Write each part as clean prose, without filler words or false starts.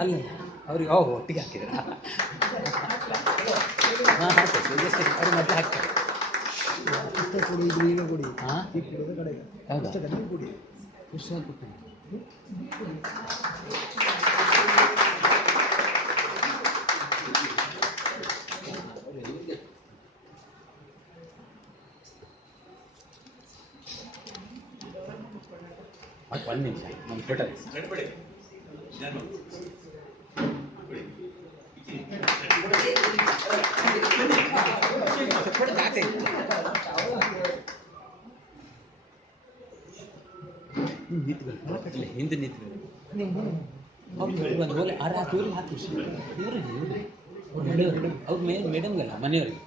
ಅಲ್ಲ ಅವ್ರಿಗೆ ಒಟ್ಟಿಗೆ ಹಾಕಿದ್ರ ಅವ್ರು ಮತ್ತೆ ಹಾಕ್ತಾರೆ. ಹೌದಾ ಒಂದು ನಿಮಿಷ ನಮ್ಮ ಫೋಟೋ ಹಿಂದೆ ನಿಂತು ಒಂದು ಓಲೆ ಆ ತೋಲಿ ಹಾಕಿ ಇವ್ರಿಗೆ ಅವ್ರ ಮೇಡಮ್ಗಲ್ಲ ಮನೆಯವ್ರಿಗೆ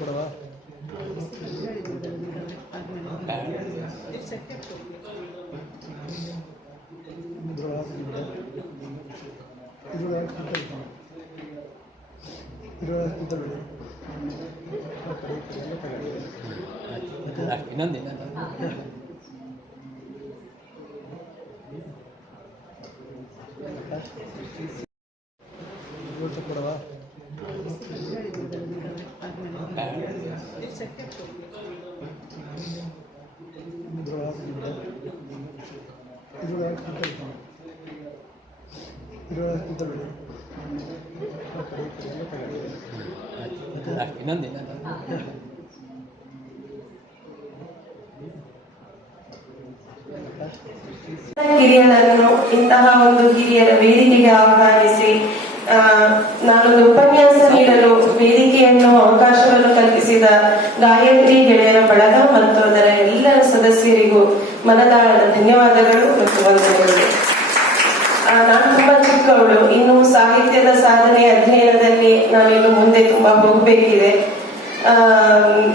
ಕೊಡವಾ ಇನ್ನೊಂದು ಕೊಡವಾ ಇನ್ನೊಂದು ಹಿರಿಯರನ್ನು ಇಂತಹ ಒಂದು ಹಿರಿಯರ ವೇದಿಕೆಗೆ ಆಹ್ವಾನಿಸಿ ನಾನೊಂದು ಉಪನ್ಯಾಸ ನೀಡಲು ವೇದಿಕೆಯನ್ನು ಅವಕಾಶವನ್ನು ಕಲ್ಪಿಸಿದ ಗಾಯತ್ರಿ ಗೆಳೆಯರ ಬಳಗ ಮತ್ತು ಅದರ ಎಲ್ಲರ ಸದಸ್ಯರಿಗೂ ಮನದಾಳದ ಧನ್ಯವಾದಗಳು ಮತ್ತು ವಂದನೆಗಳು. ನಾನು ತುಂಬಾ ಚಿಕ್ಕವಳು, ಇನ್ನು ಸಾಹಿತ್ಯದ ಸಾಧನೆ ಅಧ್ಯಯನದಲ್ಲಿ ನಾನಿನ್ನು ಮುಂದೆ ತುಂಬಾ ಹೋಗಬೇಕಿದೆ.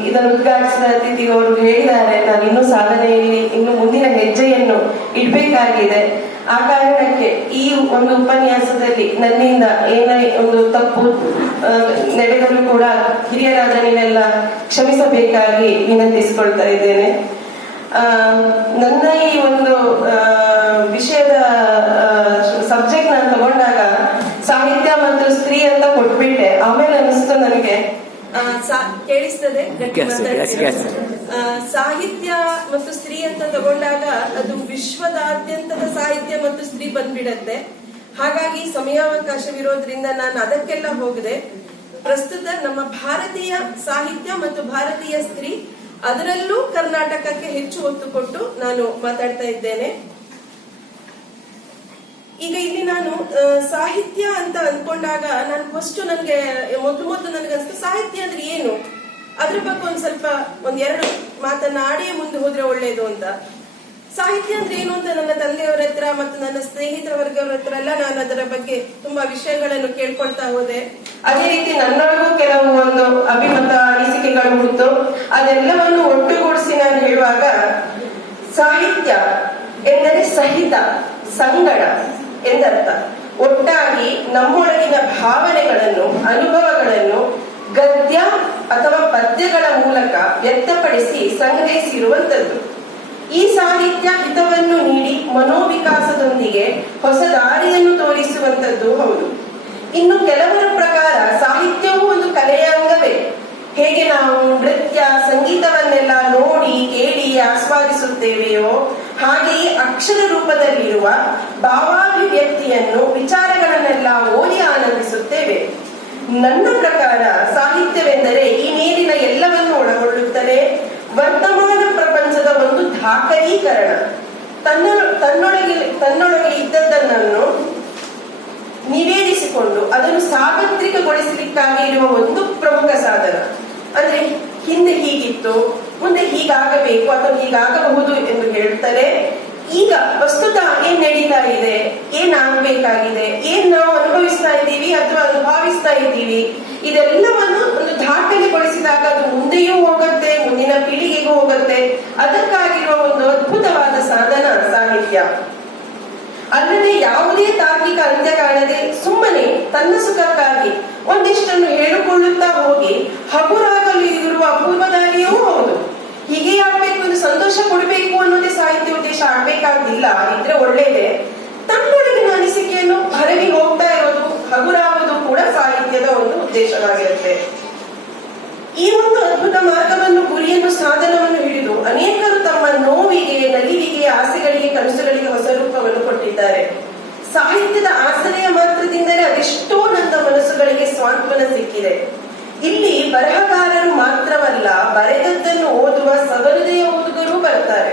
ಇದನ್ನು ಉದ್ಘಾಟಿಸಿದ ಅತಿಥಿ ಅವರು ಹೇಳಿದ್ದಾರೆ, ನಾನು ಇನ್ನೂ ಸಾಧನೆಯಲ್ಲಿ ಇನ್ನು ಮುಂದಿನ ಹೆಜ್ಜೆಯನ್ನು ಇಡಬೇಕಾಗಿದೆ. ಆ ಕಾರಣಕ್ಕೆ ಈ ಒಂದು ಉಪನ್ಯಾಸದಲ್ಲಿ ನನ್ನಿಂದ ಏನೇ ಒಂದು ತಪ್ಪು ನಡೆದರೂ ಕೂಡ ಹಿರಿಯರಾದ ನೀನೆಲ್ಲ ಕ್ಷಮಿಸಬೇಕಾಗಿ ವಿನಂತಿಸಿಕೊಳ್ತಾ ಇದ್ದೇನೆ. ನನ್ನ ಈ ಒಂದು ವಿಷಯದ ಸಬ್ಜೆಕ್ಟ್ ನಾನು ತಗೊಂಡಾಗ ಸಾಹಿತ್ಯ ಮತ್ತು ಸ್ತ್ರೀ ಅಂತ ಕೊಟ್ಬಿಟ್ಟೆ. ಆಮೇಲೆ ಅನಿಸ್ತು ನನಗೆ ಕೇಳಿಸ್ತದೆ ಸಾಹಿತ್ಯ ಮತ್ತು ಸ್ತ್ರೀ ಅಂತ ತಗೊಂಡಾಗ ಅದು ವಿಶ್ವದಾದ್ಯಂತದ ಸಾಹಿತ್ಯ ಮತ್ತು ಸ್ತ್ರೀ ಬಂದ್ಬಿಡತ್ತೆ. ಹಾಗಾಗಿ ಸಮಯಾವಕಾಶವಿರೋದ್ರಿಂದ ನಾನು ಅದಕ್ಕೆಲ್ಲ ಹೋಗದೆ ಪ್ರಸ್ತುತ ನಮ್ಮ ಭಾರತೀಯ ಸಾಹಿತ್ಯ ಮತ್ತು ಭಾರತೀಯ ಸ್ತ್ರೀ, ಅದರಲ್ಲೂ ಕರ್ನಾಟಕಕ್ಕೆ ಹೆಚ್ಚು ಒತ್ತು ಕೊಟ್ಟು ನಾನು ಮಾತಾಡ್ತಾ ಇದ್ದೇನೆ. ಈಗ ಇಲ್ಲಿ ನಾನು ಸಾಹಿತ್ಯ ಅಂತ ಅಂದ್ಕೊಂಡಾಗ ನಾನು ಫಸ್ಟ್ ನನಗೆ ಮೊದಲು ನನಗನ್ಸ್ತು ಸಾಹಿತ್ಯ ಅಂದ್ರೆ ಏನು, ಅದ್ರ ಬಗ್ಗೆ ಒಂದೆರಡು ಮಾತನ್ನ ಆಡಿಯೇ ಮುಂದೆ ಹೋದ್ರೆ ಒಳ್ಳೇದು ಅಂತ. ಸಾಹಿತ್ಯ ಅಂದ್ರೆ ಏನು ಅಂತ ನನ್ನ ತಂದೆಯವರ ಹತ್ರ ಮತ್ತು ನನ್ನ ಸ್ನೇಹಿತರ ವರ್ಗವರ ಹತ್ರ ಎಲ್ಲ ನಾನು ಅದರ ಬಗ್ಗೆ ತುಂಬಾ ವಿಷಯಗಳನ್ನು ಕೇಳ್ಕೊಳ್ತಾ ಹೋದೆ. ಅದೇ ರೀತಿ ನನ್ನೊಳಗೂ ಕೆಲವು ಒಂದು ಅಭಿಮತ ಅನಿಸಿಕೆಗಳು ಹುಟ್ಟು ಅದೆಲ್ಲವನ್ನು ಒಟ್ಟುಗೂಡಿಸಿ ನಾನು ಹೇಳುವಾಗ ಸಾಹಿತ್ಯ ಎಂದರೆ ಸಹಿತ, ಸಂಗಡ ಎಂದರ್ಥ. ಒಟ್ಟಾಗಿ ನಮ್ಮೊಳಗಿನ ಭಾವನೆಗಳನ್ನು, ಅನುಭವಗಳನ್ನು ಗದ್ಯ ಅಥವಾ ಪದ್ಯಗಳ ಮೂಲಕ ವ್ಯಕ್ತಪಡಿಸಿ ಸಂಗ್ರಹಿಸಿರುವಂತದ್ದು. ಈ ಸಾಹಿತ್ಯ ಹಿತವನ್ನು ನೀಡಿ ಮನೋವಿಕಾಸದೊಂದಿಗೆ ಹೊಸ ದಾರಿಯನ್ನು ತೋರಿಸುವಂತದ್ದು ಹೌದು. ಇನ್ನು ಕೆಲವರ ಪ್ರಕಾರ ಸಾಹಿತ್ಯವೂ ಒಂದು ಕಲೆಯ ಅಂಗವೇ. ಹೇಗೆ ನಾವು ನೃತ್ಯ, ಸಂಗೀತವನ್ನೆಲ್ಲ ನೋಡಿ, ಕೇಳಿ ಆಸ್ವಾದಿಸುತ್ತೇವೆಯೋ ಹಾಗೆಯೇ ಅಕ್ಷರ ರೂಪದಲ್ಲಿರುವ ಭಾವಾಭಿವ್ಯಕ್ತಿಯನ್ನು, ವಿಚಾರಗಳನ್ನೆಲ್ಲ ಓದಿ ಆನಂದಿಸುತ್ತೇವೆ. ನನ್ನ ಪ್ರಕಾರ ಸಾಹಿತ್ಯವೆಂದರೆ ಈ ಮೇಲಿನ ಎಲ್ಲವನ್ನು ಒಳಗೊಳ್ಳುತ್ತದೆ. ವರ್ತಮಾನ ಪ್ರಪಂಚದ ಒಂದು ದಾಖಲೀಕರಣ, ತನ್ನೊಳಗೆ ಇದ್ದದ್ದನ್ನು ಸೇರಿಸಿಕೊಂಡು ಅದನ್ನು ಸಾರ್ವತ್ರಿಕಗೊಳಿಸಲಿಕ್ಕಾಗಿ ಇರುವ ಒಂದು ಪ್ರಮುಖ ಸಾಧನ. ಅಂದ್ರೆ ಹಿಂದೆ ಹೀಗಿತ್ತು, ಮುಂದೆ ಹೀಗಾಗಬೇಕು ಅಥವಾ ಹೀಗಾಗಬಹುದು ಎಂದು ಹೇಳ್ತಾರೆ. ಈಗ ವಸ್ತುತ ಏನ್ ನಡೀತಾ ಇದೆ, ಏನಾಗಬೇಕಾಗಿದೆ, ಏನ್ ನಾವು ಅನುಭವಿಸ್ತಾ ಇದ್ದೀವಿ ಅಥವಾ ಅನುಭವಿಸ್ತಾ ಇದ್ದೀವಿ, ಇದೆಲ್ಲವನ್ನು ಒಂದು ದಾಖಲೆಗೊಳಿಸಿದಾಗ ಅದು ಮುಂದೆಯೂ ಹೋಗುತ್ತೆ, ಮುಂದಿನ ಪೀಳಿಗೆಗೂ ಹೋಗುತ್ತೆ. ಅದಕ್ಕಾಗಿರುವ ಒಂದು ಅದ್ಭುತವಾದ ಸಾಧನ ಸಾಹಿತ್ಯ. ಅಲ್ಲದೆ ಯಾವುದೇ ತಾರ್ಕಿಕ ಅಂತ್ಯ ಕಾಣದೆ ಸುಮ್ಮನೆ ತನ್ನ ಸುಖಕ್ಕಾಗಿ ಒಂದಿಷ್ಟನ್ನು ಹೇಳಿಕೊಳ್ಳುತ್ತಾ ಹೋಗಿ ಹಗುರಾಗಲು ಇರುವ ಅಪೂರ್ವದಾರಿಯೂ ಹೌದು. ಹೀಗೆ ಆಗ್ಬೇಕು, ಒಂದು ಸಂತೋಷ ಕೊಡಬೇಕು ಅನ್ನೋದೇ ಸಾಹಿತ್ಯ ಉದ್ದೇಶ ಆಗ್ಬೇಕಾಗಿಲ್ಲ, ಇದ್ರೆ ಒಳ್ಳೇದೇ. ತನ್ನೊಳಗಿನ ಅನಿಸಿಕೆಯನ್ನು ಹರವಿ ಹೋಗ್ತಾ ಇರೋದು, ಹಗುರಾಗೋದು ಕೂಡ ಸಾಹಿತ್ಯದ ಒಂದು ಉದ್ದೇಶವಾಗಿರುತ್ತೆ. ಈ ಒಂದು ಅದ್ಭುತ ಮಾರ್ಗವನ್ನು, ಗುರಿಯನ್ನು, ಸಾಧನವನ್ನು ಹಿಡಿದು ಅನೇಕರು ತಮ್ಮ ನೋವಿಗೆ, ನಲಿವಿಗೆ, ಆಸೆಗಳಿಗೆ, ಕನಸುಗಳಿಗೆ ಹೊಸ ರೂಪವನ್ನು ಕೊಟ್ಟಿದ್ದಾರೆ. ಸಾಹಿತ್ಯದ ಆಸರೆಯ ಮಾತ್ರದಿಂದಲೇ ಅದೆಷ್ಟೋ ನನ್ನ ಮನಸ್ಸುಗಳಿಗೆ ಸ್ವಾಂತನ ಸಿಕ್ಕಿದೆ. ಇಲ್ಲಿ ಬರಹಗಾರರು ಮಾತ್ರವಲ್ಲ, ಬರೆದದ್ದನ್ನು ಓದುವ ಸಹೃದಯ ಓದುಗರೂ ಬರ್ತಾರೆ.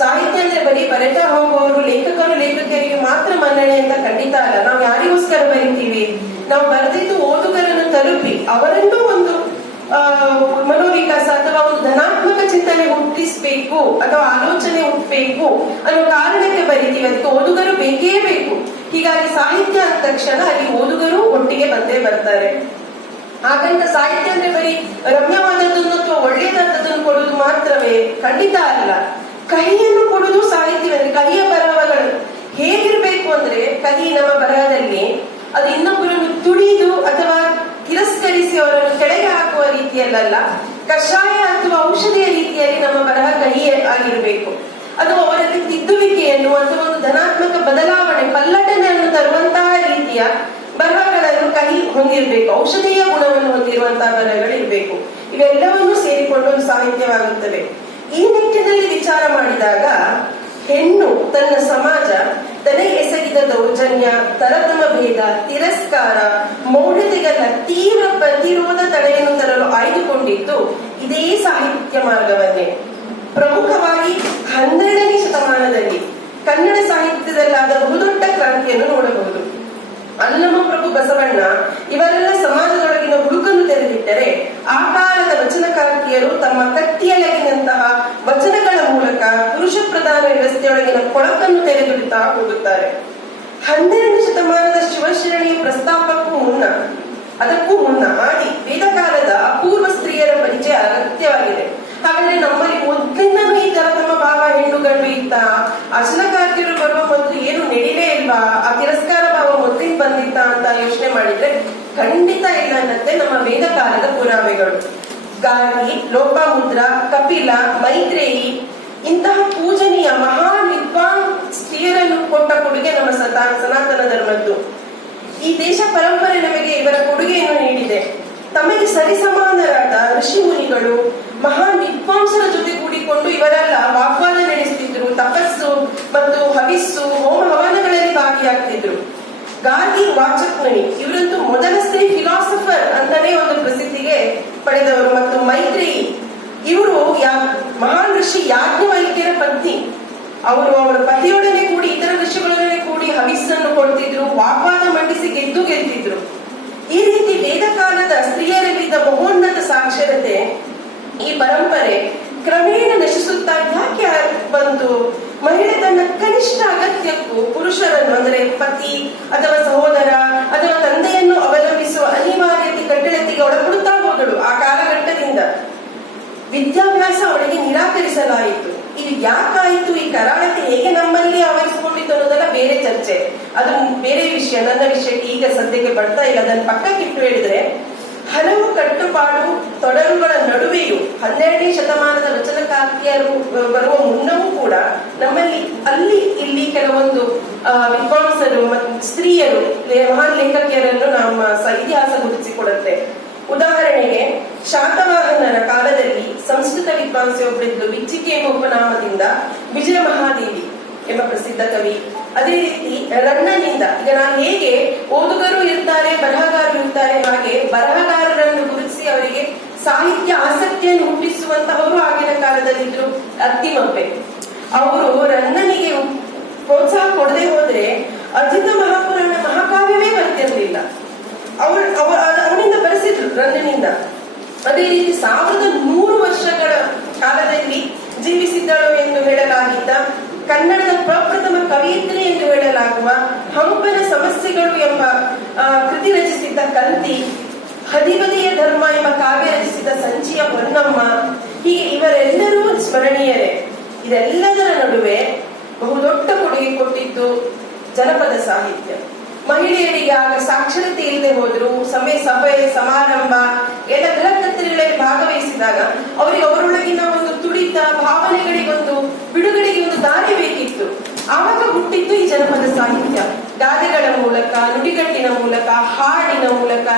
ಸಾಹಿತ್ಯ ಅಂದ್ರೆ ಬರೀ ಬರೆತಾ ಹೋಗುವವರು, ಲೇಖಕರಿಗೆ ಮಾತ್ರ ಮನ್ನಣೆ ಅಂತ ಖಂಡಿತ ಅಲ್ಲ. ನಾವು ಯಾರಿಗೋಸ್ಕರ ಬರೀತೀವಿ? ನಾವು ಬರೆದಿದ್ದು ಓದುಗರನ್ನು ತಲುಪಿ ಅವರನ್ನೂ ಒಂದು ಮನೋವಿಕಾಸ ಅಥವಾ ಒಂದು ಧನಾತ್ಮಕ ಚಿಂತನೆ ಹುಟ್ಟಿಸ್ಬೇಕು ಅಥವಾ ಆಲೋಚನೆ ಹುಟ್ಟಬೇಕು ಅನ್ನೋ ಕಾರಣಕ್ಕೆ ಬರೀತೀವಿ. ಅದಕ್ಕೆ ಓದುಗರು ಬೇಕೇ ಬೇಕು. ಹೀಗಾಗಿ ಸಾಹಿತ್ಯ ಅಂದ ತಕ್ಷಣ ಅಲ್ಲಿ ಓದುಗರು ಒಟ್ಟಿಗೆ ಬಂದೇ ಬರ್ತಾರೆ. ಹಾಗಂತ ಸಾಹಿತ್ಯ ಅಂದ್ರೆ ಬರೀ ರಮ್ಯವಾದದ್ದನ್ನು ಅಥವಾ ಒಳ್ಳೆಯದಾದದ್ದನ್ನು ಕೊಡುವುದು ಮಾತ್ರವೇ? ಖಂಡಿತ ಅಲ್ಲ. ಕಹಿಯನ್ನು ಕೊಡುವುದು ಸಾಹಿತ್ಯವೇ. ಕಹಿಯ ಬರಹಗಳು ಹೇಗಿರ್ಬೇಕು ಅಂದ್ರೆ, ಕಹಿ ನಮ್ಮ ಬರಹದಲ್ಲಿ ಅದು ಇನ್ನೊಬ್ಬರನ್ನು ತುಳಿದು ಅಥವಾ ತಿರಸ್ಕರಿಸಿ ಅವರನ್ನು ಕೆಳಗೆ ಹಾಕುವ ರೀತಿಯಲ್ಲ, ಕಷಾಯ ಅಥವಾ ಔಷಧಿಯ ರೀತಿಯಲ್ಲಿ ನಮ್ಮ ಬರಹ ಕಹಿ ಆಗಿರ್ಬೇಕು. ಅದು ಅವರಲ್ಲಿ ತಿದ್ದುವಿಕೆಯನ್ನು ಅಥವಾ ಒಂದು ಧನಾತ್ಮಕ ಬದಲಾವಣೆ, ಪಲ್ಲಟನೆಯನ್ನು ತರುವಂತಹ ರೀತಿಯ ಬರಹಗಳನ್ನು ಕಹಿ ಹೊಂದಿರಬೇಕು. ಔಷಧೀಯ ಗುಣವನ್ನು ಹೊಂದಿರುವಂತಹ ಬರಹಗಳಿರ್ಬೇಕು. ಇವೆಲ್ಲವನ್ನೂ ಸೇರಿಕೊಂಡು ಒಂದು ಸಾಹಿತ್ಯವಾಗುತ್ತದೆ. ಈ ನಿಟ್ಟಿನಲ್ಲಿ ವಿಚಾರ ಮಾಡಿದಾಗ ಹೆಣ್ಣು ತನ್ನ ಸಮಾಜ ತನಗೆ ಎಸಗಿದ ದೌರ್ಜನ್ಯ, ತರತಮ ಭೇದ, ತಿರಸ್ಕಾರ, ಮೌಢ್ಯತೆಗಳ ತೀವ್ರ ಪ್ರತಿರೋಧ ತಡೆಯನ್ನು ತರಲು ಆಯ್ದುಕೊಂಡಿದ್ದು ಇದೇ ಸಾಹಿತ್ಯ ಮಾರ್ಗವನ್ನೇ. ಪ್ರಮುಖವಾಗಿ 12ನೇ ಶತಮಾನದಲ್ಲಿ ಕನ್ನಡ ಸಾಹಿತ್ಯದಲ್ಲಾದ ಬಹುದೊಡ್ಡ ಕ್ರಾಂತಿಯನ್ನು ನೋಡಬಹುದು. ಅಲ್ಲಮ ಪ್ರಭು, ಬಸವಣ್ಣ ಇವರೆಲ್ಲ ಸಮಾಜದೊಳಗಿನ ಹುಡುಕನ್ನು ತೆರೆದಿಟ್ಟರೆ, ಆ ಕಾಲದ ವಚನಕಾರ್ತಿಯರು ತಮ್ಮ ಕತ್ತಿಯೊಳಗಿನಂತಹ ವಚನಗಳ ಮೂಲಕ ಪುರುಷ ಪ್ರಧಾನ ವ್ಯವಸ್ಥೆಯೊಳಗಿನ ಕೊಳಕನ್ನು ತೆರೆದಿಡುತ್ತಾ ಹೋಗುತ್ತಾರೆ. 12ನೇ ಶತಮಾನದ ಶಿವಶ್ರೇಣಿಯ ಅದಕ್ಕೂ ಮುನ್ನ ಆದಿ ವೇದಕಾಲದ ಅಪೂರ್ವ ಸ್ತ್ರೀಯರ ಪರಿಚಯ ಅಗತ್ಯವಾಗಿದೆ. ಹಾಗಾದ್ರೆ ನಮ್ಮಲ್ಲಿ ಮೊದಲಿಂದನೂ ಈ ತರತಮ ಭಾವ ಹೆಣ್ಣು ಗಂಡು ಇತ್ತ? ಅರ್ಚನಕಾರ್ತಿಯರು ಬರುವ ಮೊದಲು ಏನು ನಡೀಲೇ ಇಲ್ವಾ? ಆ ತಿರಸ್ಕಾರ ಭಾವ ಮೊದಲಿಗೆ ಬಂದಿತ್ತ ಅಂತ ಯೋಚನೆ ಮಾಡಿದ್ರೆ ಖಂಡಿತ ಇಲ್ಲ ಅನ್ನತ್ತೆ ನಮ್ಮ ವೇದಕಾಲದ ಪುರಾವೆಗಳು. ಗಾರ್ಗಿ, ಲೋಪಾಮುದ್ರ, ಕಪಿಲ, ಮೈತ್ರೇಯಿ ಇಂತಹ ಪೂಜನೀಯ ಮಹಾನ್ ವಿದ್ವಾನ್ ಸ್ತ್ರೀಯರನ್ನು ಕೊಟ್ಟ ಕೊಡುಗೆ ನಮ್ಮ ಸನಾತನ ಧರ್ಮದ್ದು. ಈ ದೇಶ ಪರಂಪರೆ ನಮಗೆ ಇವರ ಕೊಡುಗೆಯನ್ನು ನೀಡಿದೆ. ತಮಗೆ ಸರಿಸಮಾನರಾದ ಋಷಿ ಮುನಿಗಳು, ಮಹಾನ್ ವಿದ್ವಾಂಸರ ಜೊತೆ ಕೂಡಿಕೊಂಡು ಇವರೆಲ್ಲ ವಾಗ್ವಾದ ನಡೆಸುತ್ತಿದ್ರು, ತಪಸ್ಸು ಮತ್ತು ಹವಿಸ್ಸು, ಹೋಮ ಹವನಗಳಲ್ಲಿ ಭಾಗಿಯಾಗ್ತಿದ್ರು. ಗಾರ್ಗಿ ವಾಚಕ್ ಮುನಿ ಇವರಂತೂ ಮೊದಲ ಸ್ತ್ರೀ ಫಿಲಾಸಫರ್ ಅಂತಾನೆ ಒಂದು ಪ್ರಸಿದ್ಧಿಗೆ ಪಡೆದವರು. ಮತ್ತು ಮೈತ್ರೇಯಿ ಇವರು ಮಹಾನ್ ಋಷಿ ಯಾಜ್ಞವಲ್ಕ್ಯರ ಪತ್ನಿ. ಅವರು ಅವರ ಪತಿಯೊಡನೆ ಕೂಡಿ ಇತರ ಋಷಿಗಳೊಡನೆ ಕೂಡಿ ಹವಿಸ್ಸನ್ನು ಕೊಡ್ತಿದ್ರು, ವಾಗ್ವಾದ ಮಂಡಿಸಿ ಗೆಲ್ತಿದ್ರು. ಈ ರೀತಿ ವೇದಕಾಲದ ಸ್ತ್ರೀಯರಲ್ಲಿದ್ದ ಮಹೋನ್ನತ ಸಾಕ್ಷರತೆ, ಈ ಪರಂಪರೆ ಕ್ರಮೇಣ ನಶಿಸುತ್ತಾ ಯಾಕೆ ಬಂತು? ಮಹಿಳೆ ತನ್ನ ಕನಿಷ್ಠ ಅಗತ್ಯಕ್ಕೂ ಪುರುಷರನ್ನು ಅಂದರೆ ಪತಿ ಅಥವಾ ಸಹೋದರ ಅಥವಾ ತಂದೆಯನ್ನು ಅವಲಂಬಿಸುವ ಅನಿವಾರ್ಯತೆ ಕಟ್ಟಳೆಗೆ ಒಳಪಡುತ್ತಾ ಹೋದಳು. ಆ ಕಾಲಘಟ್ಟದಿಂದ ವಿದ್ಯಾಭ್ಯಾಸ ಅವಳಿಗೆ ನಿರಾಕರಿಸಲಾಯಿತು. ಇದು ಯಾಕಾಯಿತು? ಈ ಕರಾಳತೆ ಹೇಗೆ ನಮ್ಮಲ್ಲಿ ಆವರಿಸಿಕೊಂಡಿತ್ತು ಅನ್ನೋದೆಲ್ಲ ಬೇರೆ ಚರ್ಚೆ, ಅದು ಬೇರೆ ವಿಷಯ. ನನ್ನ ವಿಷಯಕ್ಕೆ ಈಗ ಸದ್ಯಕ್ಕೆ ಬರ್ತಾ ಇಲ್ಲ. ಅದನ್ನು ಪಕ್ಕಕ್ಕಿಟ್ಟು ಹೇಳಿದ್ರೆ, ಹಲವು ಕಟ್ಟುಪಾಡು ತೊಡರುಗಳ ನಡುವೆಯೂ 12ನೇ ಶತಮಾನದ ವಚನಕಾರ್ತಿಯರು ಬರುವ ಮುನ್ನವೂ ಕೂಡ ನಮ್ಮಲ್ಲಿ ಅಲ್ಲಿ ಇಲ್ಲಿ ಕೆಲವೊಂದು ವಿದ್ವಾಂಸರು ಮತ್ತು ಸ್ತ್ರೀಯರು, ಮಹಾನ್ ಲೇಖಕಿಯರನ್ನು ನಮ್ಮ ಇತಿಹಾಸ ಗುರುತಿಸಿಕೊಡುತ್ತೆ. ಉದಾಹರಣೆಗೆ, ಶಾತವಾಹನರ ಕಾಲದಲ್ಲಿ ಸಂಸ್ಕೃತ ವಿದ್ವಾಂಸೆಯೊಬ್ಬರಿದ್ದು ಬಿಚ್ಚಿಕೆ ಎಂಬ ಉಪನಾಮದಿಂದ ವಿಜಯ ಮಹಾದೇವಿ ಎಂಬ ಪ್ರಸಿದ್ಧ ಕವಿ. ಅದೇ ರೀತಿ ರನ್ನನಿಂದ, ಈಗ ನಾನು ಹೇಗೆ ಓದುಗರು ಇರ್ತಾರೆ, ಬರಹಗಾರರು ಇರ್ತಾರೆ, ಹಾಗೆ ಬರಹಗಾರರನ್ನು ಗುರುತಿಸಿ ಅವರಿಗೆ ಸಾಹಿತ್ಯ ಆಸಕ್ತಿಯನ್ನು ಹುಟ್ಟಿಸುವಂತಹವರು ಆಗಿನ ಕಾಲದಲ್ಲಿದ್ರು. ಅತ್ತಿಮಬ್ಬೆ ಅವರು ರನ್ನನಿಗೆ ಪ್ರೋತ್ಸಾಹ ಕೊಡದೆ ಹೋದ್ರೆ ಅಜಿತ ಮಹಾಪುರಾಣ ಮಹಾಕಾವ್ಯವೇ ಬರ್ತಿರ್ಲಿಲ್ಲ. ಹಂಪನ ಸಮಸ್ಯೆಗಳು ಎಂಬ ಕೃತಿ ರಚಿಸಿದ್ದ ಕಂತಿ, ಹದಿಬದಿಯ ಧರ್ಮ ಎಂಬ ಕಾವ್ಯ ರಚಿಸಿದ ಸಂಚಿಯ ಹೊನ್ನಮ್ಮ, ಹೀಗೆ ಇವರೆಲ್ಲರೂ ಸ್ಮರಣೀಯರೇ. ಇದೆಲ್ಲದರ ನಡುವೆ ಬಹುದೊಡ್ಡ ಕೊಡುಗೆ ಕೊಟ್ಟಿದ್ದು ಜನಪದ ಸಾಹಿತ್ಯ. ಮಹಿಳೆಯರಿಗೆ ಆಗ ಸಾಕ್ಷರತೆ ಇಲ್ಲದೆ ಹೋದ್ರು, ಸಭೆ ಸಮಾರಂಭ ಎಲ್ಲ ಗೃಹಕರ್ತರಿಗಳಲ್ಲಿ ಭಾಗವಹಿಸಿದಾಗ ಅವರಿಗೆ ಅವರೊಳಗಿನ ಒಂದು ತುಡಿತ, ಭಾವನೆಗಳಿಗೊಂದು ಬಿಡುಗಡೆಗೆ ಒಂದು ದಾರಿ ಬೇಕಿತ್ತು. ಆವಾಗ ಹುಟ್ಟಿದ್ದು ಈ ಜನಪದ ಸಾಹಿತ್ಯ. ಗಾದೆಗಳ ಮೂಲಕ, ನುಡಿಗಟ್ಟಿನ ಮೂಲಕ, ಹಾಡಿನ ಮೂಲಕ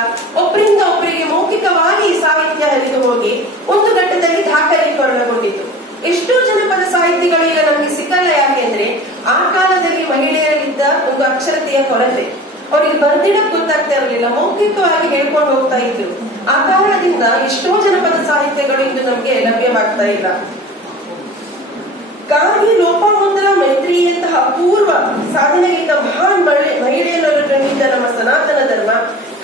ಒಬ್ಬರಿಂದ ಒಬ್ಬರಿಗೆ ಮೌಖಿಕವಾಗಿ ಈ ಸಾಹಿತ್ಯ ಹರಿದು ಹೋಗಿ ಒಂದು ಘಟ್ಟದಲ್ಲಿ ದಾಖಲೀಕರಣಗೊಂಡಿತು. ಎಷ್ಟೋ ಜನಪದ ಸಾಹಿತ್ಯಗಳು ಈಗ ನಮ್ಗೆ ಸಿಕ್ಕಲ್ಲ. ಯಾಕೆಂದ್ರೆ ಆ ಕಾಲದಲ್ಲಿ ಮಹಿಳೆಯರಿದ್ದ ಒಂದು ಅಕ್ಷರತೆಯ ಕೊರತೆ, ಅವರಿಗೆ ಬರ್ದಿಡಕ್ ಗೊತ್ತಾಗ್ತಾ ಇರಲಿಲ್ಲ, ಮೌಖಿಕವಾಗಿ ಹೇಳ್ಕೊಂಡು ಹೋಗ್ತಾ ಇದ್ರು. ಆ ಕಾರಣದಿಂದ ಎಷ್ಟೋ ಜನಪದ ಸಾಹಿತ್ಯಗಳು ಇಂದು ನಮ್ಗೆ ಲಭ್ಯವಾಗ್ತಾ ಇಲ್ಲ. ಗಾಂಧಿ, ಲೋಪಾಮುದ್ರಾ, ಮೈತ್ರಿಯಂತಹ ಅಪೂರ್ವ ಸಾಧನೆಯಿಂದ ಮಹಾನ್ ಮಹಿಳೆಯರು ಕಂಡಿದ್ದ ನಮ್ಮ ಸನಾತನ ಧರ್ಮ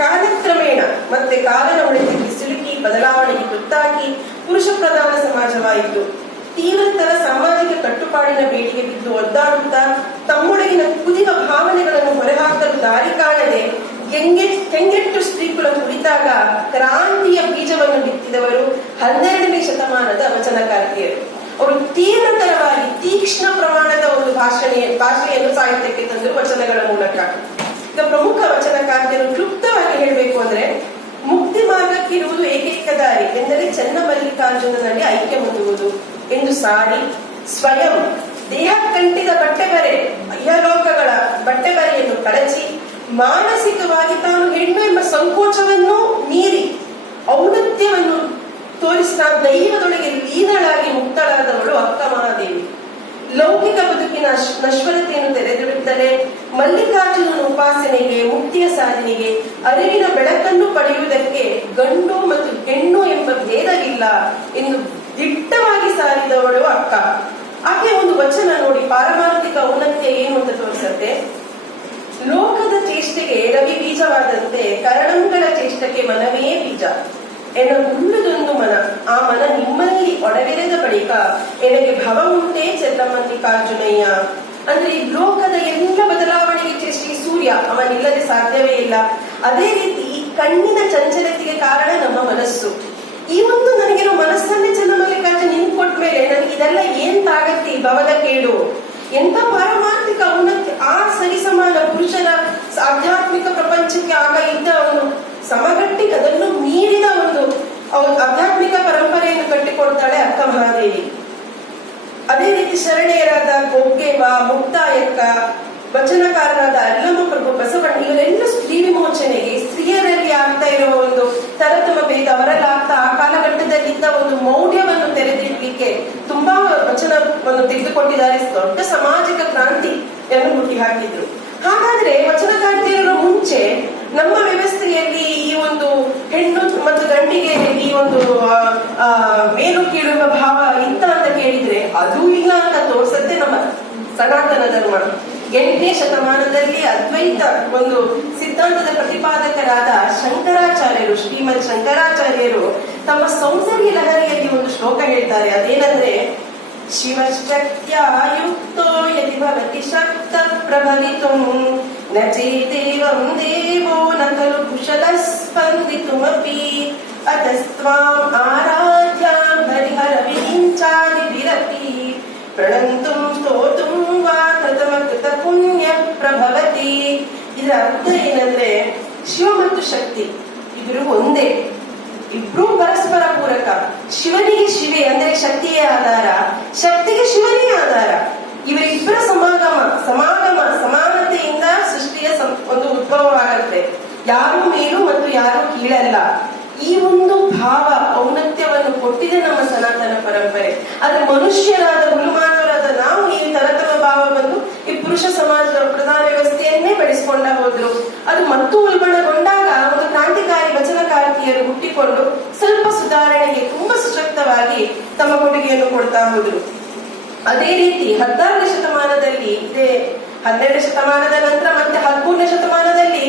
ಕಾಲಕ್ರಮೇಣ ಮತ್ತೆ ಕಾಲನ ಹೊಳೆತಕ್ಕೆ ಸಿಲುಕಿ ಬದಲಾವಣೆಗೆ ತುತ್ತಾಗಿ ಪುರುಷ ಪ್ರಧಾನ ಸಮಾಜವಾಯಿತು. ತೀವ್ರತರ ಸಾಮಾಜಿಕ ಕಟ್ಟುಪಾಡಿನ ಬೇಡಿಗೆ ಬಿದ್ದು ಒದ್ದಾಡುತ್ತಾ ತಮ್ಮೊಳಗಿನ ಕುದಿವ ಭಾವನೆಗಳನ್ನು ಹೊರಹಾಕಲು ದಾರಿ ಕಾಣದೆ ಕೆಂಗೆಟ್ಟು ಸ್ತ್ರೀಕುಲ ಕುಳಿತಾಗ ಕ್ರಾಂತಿಯ ಬೀಜವನ್ನು ಬಿತ್ತಿದವರು 12ನೇ ಶತಮಾನದ ವಚನಕಾರ್ತಿಯರು. ಅವರು ತೀವ್ರತರವಾಗಿ ತೀಕ್ಷ್ಣ ಪ್ರಮಾಣದ ಒಂದು ಭಾಷೆಯನ್ನು ಸಾಹಿತ್ಯಕ್ಕೆ ತಂದರು ವಚನಗಳ ಮೂಲಕ. ಈಗ ಪ್ರಮುಖ ವಚನಕಾರ್ತಿಯರು ಕ್ಲುಪ್ತವಾಗಿ ಹೇಳಬೇಕು ಅಂದ್ರೆ, ಮುಕ್ತಿ ಮಾರ್ಗಕ್ಕಿರುವುದು ಏಕೈಕ ದಾರಿ ಎಂದರೆ ಚನ್ನಮಲ್ಲಿಕಾರ್ಜುನನಲ್ಲಿ ಐಕ್ಯ ಹೊಂದುವುದು ಎಂದು ಸಾರಿ, ಸ್ವಯಂ ದೇಹ ಕಂಟಿದ ಬಟ್ಟೆ ಬರೆ ಇಹಲೋಕಗಳ ಬಟ್ಟೆ ಬರೆಯನ್ನು ಕಳಚಿ ಮಾನಸಿಕವಾಗಿ ತಾನು ಹೆಣ್ಣು ಎಂಬ ಸಂಕೋಚವನ್ನು ಮೀರಿ ಔನ್ನತ್ಯವನ್ನು ತೋರಿಸಿದ ದೈವದೊಳಗೆ ಲೀನಳಾಗಿ ಮುಕ್ತಳಾದವಳು ಅಕ್ಕ ಮಹಾದೇವಿ. ಲೌಕಿಕ ಬದುಕಿನ ನಶ್ವರತೆಯನ್ನು ತೆರೆದಿಡುತ್ತಲೇ ಮಲ್ಲಿಕಾರ್ಜುನನ ಉಪಾಸನೆಗೆ, ಮುಕ್ತಿಯ ಸಾಧನೆಗೆ, ಅರಿವಿನ ಬೆಳಕನ್ನು ಪಡೆಯುವುದಕ್ಕೆ ಗಂಡು ಮತ್ತು ಹೆಣ್ಣು ಎಂಬ ಭೇದವಿಲ್ಲ ಎಂದು ದಿಟ್ಟವಾಗಿ ಸಾರಿದವಳು ಅಕ್ಕ. ಆಕೆ ಒಂದು ವಚನ ನೋಡಿ ಪಾರಮಾರ್ಥಿಕ ಔನ್ನತ್ಯ ಏನು ಅಂತ ತೋರಿಸುತ್ತೆ. ಲೋಕದ ಚೇಷ್ಟೆಗೆ ರವಿ ಬೀಜವಾದಂತೆ ಕರಣಂಗಳ ಚೇಷ್ಟಕ್ಕೆ ಮನವೇ ಬೀಜ. ಎನಗುಳ್ಳದೊಂದು ಮನ, ಆ ಮನ ನಿಮ್ಮಲ್ಲಿ ಒಡವೆರೆದ ಬಳಿಕ ಎನಗೆ ಭವ ಉಂಟೇ ಚನ್ನಮಲ್ಲಿಕಾರ್ಜುನಯ್ಯ. ಅಂದ್ರೆ ಈ ಲೋಕದ ಎಲ್ಲ ಬದಲಾವಣೆಗೆ ಚೇಷ್ಟೆಗೆ ಸೂರ್ಯ ಅವನಿಲ್ಲದೆ ಸಾಧ್ಯವೇ ಇಲ್ಲ. ಅದೇ ರೀತಿ ಈ ಕಣ್ಣಿನ ಚಂಚಲತೆಗೆ ಕಾರಣ ನಮ್ಮ ಮನಸ್ಸು. ಈ ಒಂದು ನನಗಿರೋ ಮನಸ್ಸನ್ನೇ ಚನ್ನಮಲ್ಲಿಕಾರ್ಜುನ ನಿಂತು ಕೊಟ್ಟ ಮೇಲೆ ನನಗೆ ಇದೆಲ್ಲ ತಾಗತ್ತೆ ಈ ಭವದ ಕೇಡು. ಎಂತ ಪಾರಮಾರ್ಥಿಕ ಔನ್ನತ್ಯ, ಆ ಸರಿಸಮಾನ ಪುರುಷನ ಆಧ್ಯಾತ್ಮಿಕ ಪ್ರಪಂಚಕ್ಕೆ ಆಗ ಇದ್ದ ಒಂದು ಸಮಗಟ್ಟಿಗೆ ಅದನ್ನು ಮೀರಿದ ಒಂದು ಆಧ್ಯಾತ್ಮಿಕ ಪರಂಪರೆಯನ್ನು ಕಟ್ಟಿಕೊಡ್ತಾಳೆ ಅಕ್ಕ ಮಹಾದೇವಿ. ಅದೇ ರೀತಿ ಶರಣೆಯರಾದ ಗೊಗ್ಗೆವ, ಮುಕ್ತಾಯಕ್ಕ, ವಚನಕಾರರಾದ ಅಲ್ಲಮ ಪ್ರಭು, ಬಸವಣ್ಣ ಇವರೆಲ್ಲ ಸ್ತ್ರೀ ವಿಮೋಚನೆಗೆ, ಸ್ತ್ರೀಯರಲ್ಲಿ ಆಗ್ತಾ ಇರುವ ಒಂದು ತರತಮ ಭೇದ, ಅವರಲ್ಲಿ ಆಗ್ತಾ ಆ ಕಾಲಘಟ್ಟದಲ್ಲಿದ್ದ ಒಂದು ಮೌಢ್ಯವನ್ನು ತೆರೆದಿಡ್ಲಿಕ್ಕೆ ತುಂಬಾ ವಚನವನ್ನು ತೆಗೆದುಕೊಟ್ಟಿದ್ದಾರೆ. ದೊಡ್ಡ ಸಾಮಾಜಿಕ ಕ್ರಾಂತಿಯನ್ನು ಹುಟ್ಟಿ ಹಾಕಿದ್ರು. ಹಾಗಾದ್ರೆ ವಚನಕಾರ್ತಿಯರ ಮುಂಚೆ ನಮ್ಮ ವ್ಯವಸ್ಥೆಯಲ್ಲಿ ಈ ಒಂದು ಹೆಣ್ಣು ಮತ್ತು ಗಂಡಿಗೆ ಈ ಒಂದು ಮೇಲು ಕೀಳುವ ಭಾವ ಇತ್ತ ಅಂತ ಕೇಳಿದ್ರೆ ಅದು ಇಲ್ಲ ಅಂತ ತೋರಿಸತ್ತೆ ನಮ್ಮ ಸನಾತನ ಧರ್ಮ. 8ನೇ ಶತಮಾನದಲ್ಲಿ ಅದ್ವೈತ ಒಂದು ಸಿದ್ಧಾಂತದ ಪ್ರತಿಪಾದಕರಾದ ಶಂಕರಾಚಾರ್ಯರು, ಶ್ರೀಮದ್ ಶಂಕರಾಚಾರ್ಯರು ತಮ್ಮ ಸೌಂದರ್ಯ ಲಹರಿಯಲ್ಲಿ ಒಂದು ಶ್ಲೋಕ ಹೇಳ್ತಾರೆ. ಅದೇನಂದ್ರೆ, ಶಿವಶಕ್ತ್ಯಾಯುಕ್ತೋ ಯದಿ ಭವತಿ ಶಕ್ತ ಪ್ರಭವಿತುಂ ನ ಚೇದೇವಂ ದೇವೋ ನ ಖಲು ಕುಶಲಃ ಸ್ಪಂದಿತುಮಪಿ ಅತಸ್ತ್ವಾಂ ಆರಾಧ್ಯಾಂ ಹರಿಹರ ವಿರಿಂಚಾದಿಭಿರಪಿ ಪ್ರಣಂತುಂ ಸ್ತೋತುಂ ವಾ ಕೃತಮ ಕೃತ ಪುಣ್ಯ ಪ್ರಭವತಿ. ಇದರ ಅರ್ಥ ಏನಂದ್ರೆ, ಶಿವ ಮತ್ತು ಶಕ್ತಿ ಇಬ್ಬರು ಒಂದೇ, ಇಬ್ರು ಪರಸ್ಪರ ಪೂರಕ. ಶಿವನಿಗೆ ಶಿವೆ ಅಂದ್ರೆ ಶಕ್ತಿಯೇ ಆಧಾರ, ಶಕ್ತಿಗೆ ಶಿವನೇ ಆಧಾರ. ಇವರಿಬ್ಬರ ಸಮಾನತೆಯಿಂದ ಸೃಷ್ಟಿಯ ಒಂದು ಉದ್ಭವವಾಗತ್ತೆ. ಯಾರು ಮೇಲು ಮತ್ತು ಯಾರು ಕೀಳಲ್ಲ. ಈ ಒಂದು ಭಾವ ಔನ್ನತ್ಯವನ್ನು ಕೊಟ್ಟಿದೆ ನಮ್ಮ ಸನಾತನ ಪರಂಪರೆ. ಆದ್ರೆ ಮನುಷ್ಯರಾದ ಹುಲುಮಾನವರಾದ ನಾವು ಈ ತರತಮ ಭಾವವನ್ನು ಈ ಪುರುಷ ಸಮಾಜದ ಪ್ರಧಾನ ವ್ಯವಸ್ಥೆಯನ್ನೇ ಬೆಳೆಸಿಕೊಂಡ ಹೋದ್ರು. ಅದು ಮತ್ತು ಉಲ್ಬಣಗೊಂಡಾಗ ಒಂದು ಕ್ರಾಂತಿಕಾರಿ ವಚನಕಾರ್ತಿಯರು ಹುಟ್ಟಿಕೊಂಡು ಸ್ವಲ್ಪ ಸುಧಾರಣೆಗೆ ತುಂಬಾ ಸಶಕ್ತವಾಗಿ ತಮ್ಮ ಕೊಡುಗೆಯನ್ನು ಕೊಡ್ತಾ ಹೋದ್ರು. ಅದೇ ರೀತಿ 16ನೇ ಶತಮಾನದಲ್ಲಿ, ಇದೇ 12ನೇ ಶತಮಾನದ ನಂತರ ಮತ್ತೆ 13ನೇ ಶತಮಾನದಲ್ಲಿ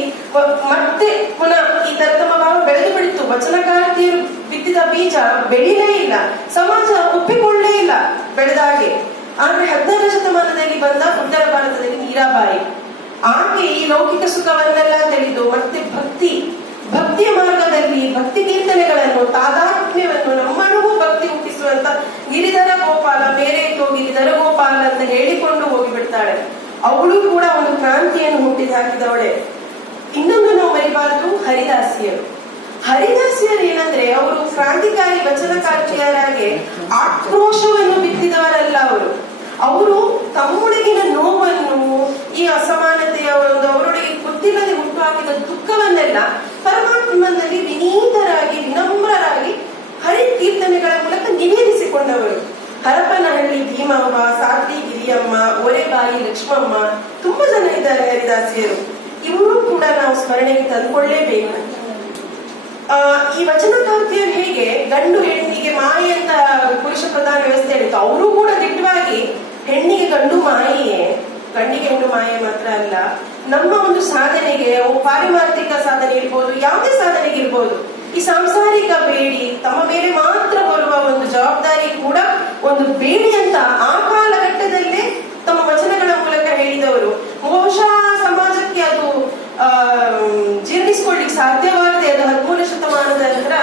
ಮತ್ತೆ ಪುನಃ ಈ ತರತಮ ಭಾವ ಬೆಳೆದು ಬಿಡಿತು. ವಚನಕಾರ್ತಿಯರು ಬಿತ್ತಿದ ಬೀಜ ಬೆಳಿಲೇ ಇಲ್ಲ, ಸಮಾಜ ಒಪ್ಪಿಕೊಳ್ಳೇ ಇಲ್ಲ ಬೆಳೆದಾಗೆ. ಆದ್ರೆ 16ನೇ ಶತಮಾನದಲ್ಲಿ ಬಂದ ಉತ್ತರ ಭಾರತದಲ್ಲಿ ಮೀರಾಬಾಯಿ, ಆಕೆ ಈ ಲೌಕಿಕ ಸುಖವನ್ನೆಲ್ಲ ತಿಳಿದು ಮತ್ತೆ ಭಕ್ತಿಯ ಮಾರ್ಗದಲ್ಲಿ ಭಕ್ತಿ ಕೀರ್ತನೆಗಳನ್ನು ತಾದಾತ್ಮ್ಯವನ್ನು ನಮ್ಮನಿಗೂ ಭಕ್ತಿ ಹುಟ್ಟಿಸುವಂತ ಗಿರಿಧರ ಗೋಪಾಲ ಬೇರೆ ಗಿರಿಧರ ಗೋಪಾಲ ಅಂತ ಹೇಳಿಕೊಂಡು ಹೋಗಿಬಿಡ್ತಾಳೆ. ಅವಳು ಕೂಡ ಒಂದು ಕ್ರಾಂತಿಯನ್ನು ಹುಟ್ಟಿಸಿ ಹಾಕಿದವಳೆ. ಇನ್ನೊಂದು ನಾವು ಮರಿಬಾರದು, ಹರಿದಾಸಿಯರು ಏನಂದ್ರೆ ಅವರು ಕ್ರಾಂತಿಕಾರಿ ವಚನಕಾರ್ತಿಯರಾಗಿ ಆಕ್ರೋಶವನ್ನು ಬಿತ್ತಿದವರಲ್ಲ. ಅವರು ತಮ್ಮೊಳಗಿನ ನೋವನ್ನು, ಈ ಅಸಮಾನತೆಯ ಒಂದು ಅವರೊಳಗೆ ಗೊತ್ತಿಲ್ಲದೆ ಹುಟ್ಟು ಹಾಕಿದ ದುಃಖವನ್ನೆಲ್ಲ ಪರಮಾತ್ಮನಲ್ಲಿ ವಿನೀತರಾಗಿ ವಿನಮ್ರರಾಗಿ ಹರಿ ಕೀರ್ತನೆಗಳ ಮೂಲಕ ನಿವೇದಿಸಿಕೊಂಡವರು. ಹರಪನಹಳ್ಳಿ ಭೀಮವ್ವ, ಸಾತ್ರಿ ಗಿರಿಯಮ್ಮ, ಒರೆಬಾಯಿ ಲಕ್ಷ್ಮಮ್ಮ, ತುಂಬಾ ಜನ ಇದ್ದಾರೆ ಹರಿದಾಸಿಯರು. ಇವರು ಕೂಡ ನಾವು ಸ್ಮರಣೆಗೆ ತಂದುಕೊಳ್ಳೇಬೇಕು. ಈ ವಚನಕಾರ್ತಿಯರು ಹೇಗೆ ಗಂಡು ಹೆಣ್ಣಿಗೆ ಮಾಯಿ ಅಂತ ಪುರುಷ ಪ್ರಧಾನ ವ್ಯವಸ್ಥೆ ಹೇಳಿತ್ತು, ಅವರು ಕೂಡ ದಿಟ್ಟವಾಗಿ ಹೆಣ್ಣಿಗೆ ಗಂಡು ಮಾಯೆಯೇ, ಗಂಡಿಗೆ ಹೆಣ್ಣು ಮಾಯೆ ಮಾತ್ರ ಅಲ್ಲ, ನಮ್ಮ ಒಂದು ಸಾಧನೆಗೆ ಪಾರಿಮಾರ್ಥಿಕ ಸಾಧನೆ ಇರ್ಬೋದು, ಯಾವುದೇ ಸಾಧನೆಗೆ ಇರ್ಬೋದು, ಈ ಸಾಂಸಾರಿಕ ಬೇಡಿ ತಮ್ಮ ಮೇಲೆ ಮಾತ್ರ ಬರುವ ಒಂದು ಜವಾಬ್ದಾರಿ ಕೂಡ ಒಂದು ಬೇಡಿ ಅಂತ ಆ ಕಾಲಘಟ್ಟದಲ್ಲೇ ತಮ್ಮ ವಚನಗಳ ಮೂಲಕ ಹೇಳಿದವರು. ಬಹುಶಃ ಸಮಾಜಕ್ಕೆ ಅದು ಜೀರ್ಣಿಸ್ಕೊಳ್ಳಿಕ್ಕೆ ಸಾಧ್ಯವಾಗದೆ ಅದು 13ನೇ ಶತಮಾನದ ನಂತರ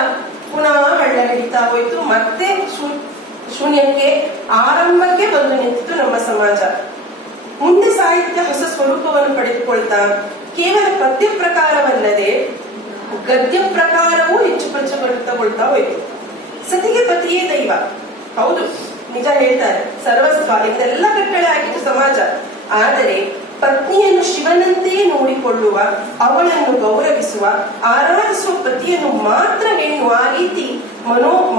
ಪುನಃ ಹಳ್ಳ ಹಿಡಿತಾ ಹೋಯ್ತು. ಮತ್ತೆ ಶೂನ್ಯಕ್ಕೆ ಆರಂಭಕ್ಕೆ ಬಂದು ನಿಂತಿತು ನಮ್ಮ ಸಮಾಜ. ಮುಂದೆ ಸಾಹಿತ್ಯ ಹೊಸ ಸ್ವರೂಪವನ್ನು ಪಡೆದುಕೊಳ್ತಾ ಕೇವಲ ಪದ್ಯ ಪ್ರಕಾರವಲ್ಲದೆ ಗದ್ಯ ಪ್ರಕಾರವೂ ಹೆಚ್ಚು ಪ್ರಚುರಗೊಳ್ತಾ ಹೋಯ್ತು. ಸತಿಗೆ ಪತಿಯೇ ದೈವ, ಹೌದು ನಿಜ ಹೇಳ್ತಾರೆ, ಸರ್ವಸ್ವ ಇದೆಲ್ಲ ಕಟ್ಟಳೆ ಆಗಿತ್ತು ಸಮಾಜ. ಆದರೆ ಪತ್ನಿಯನ್ನು ಶಿವನಂತೆಯೇ ನೋಡಿಕೊಳ್ಳುವ, ಅವಳನ್ನು ಗೌರವಿಸುವ, ಆರಾಧಿಸುವ ಪತಿಯನ್ನು ಮಾತ್ರ ಹೆಣ್ಣು ಆ ರೀತಿ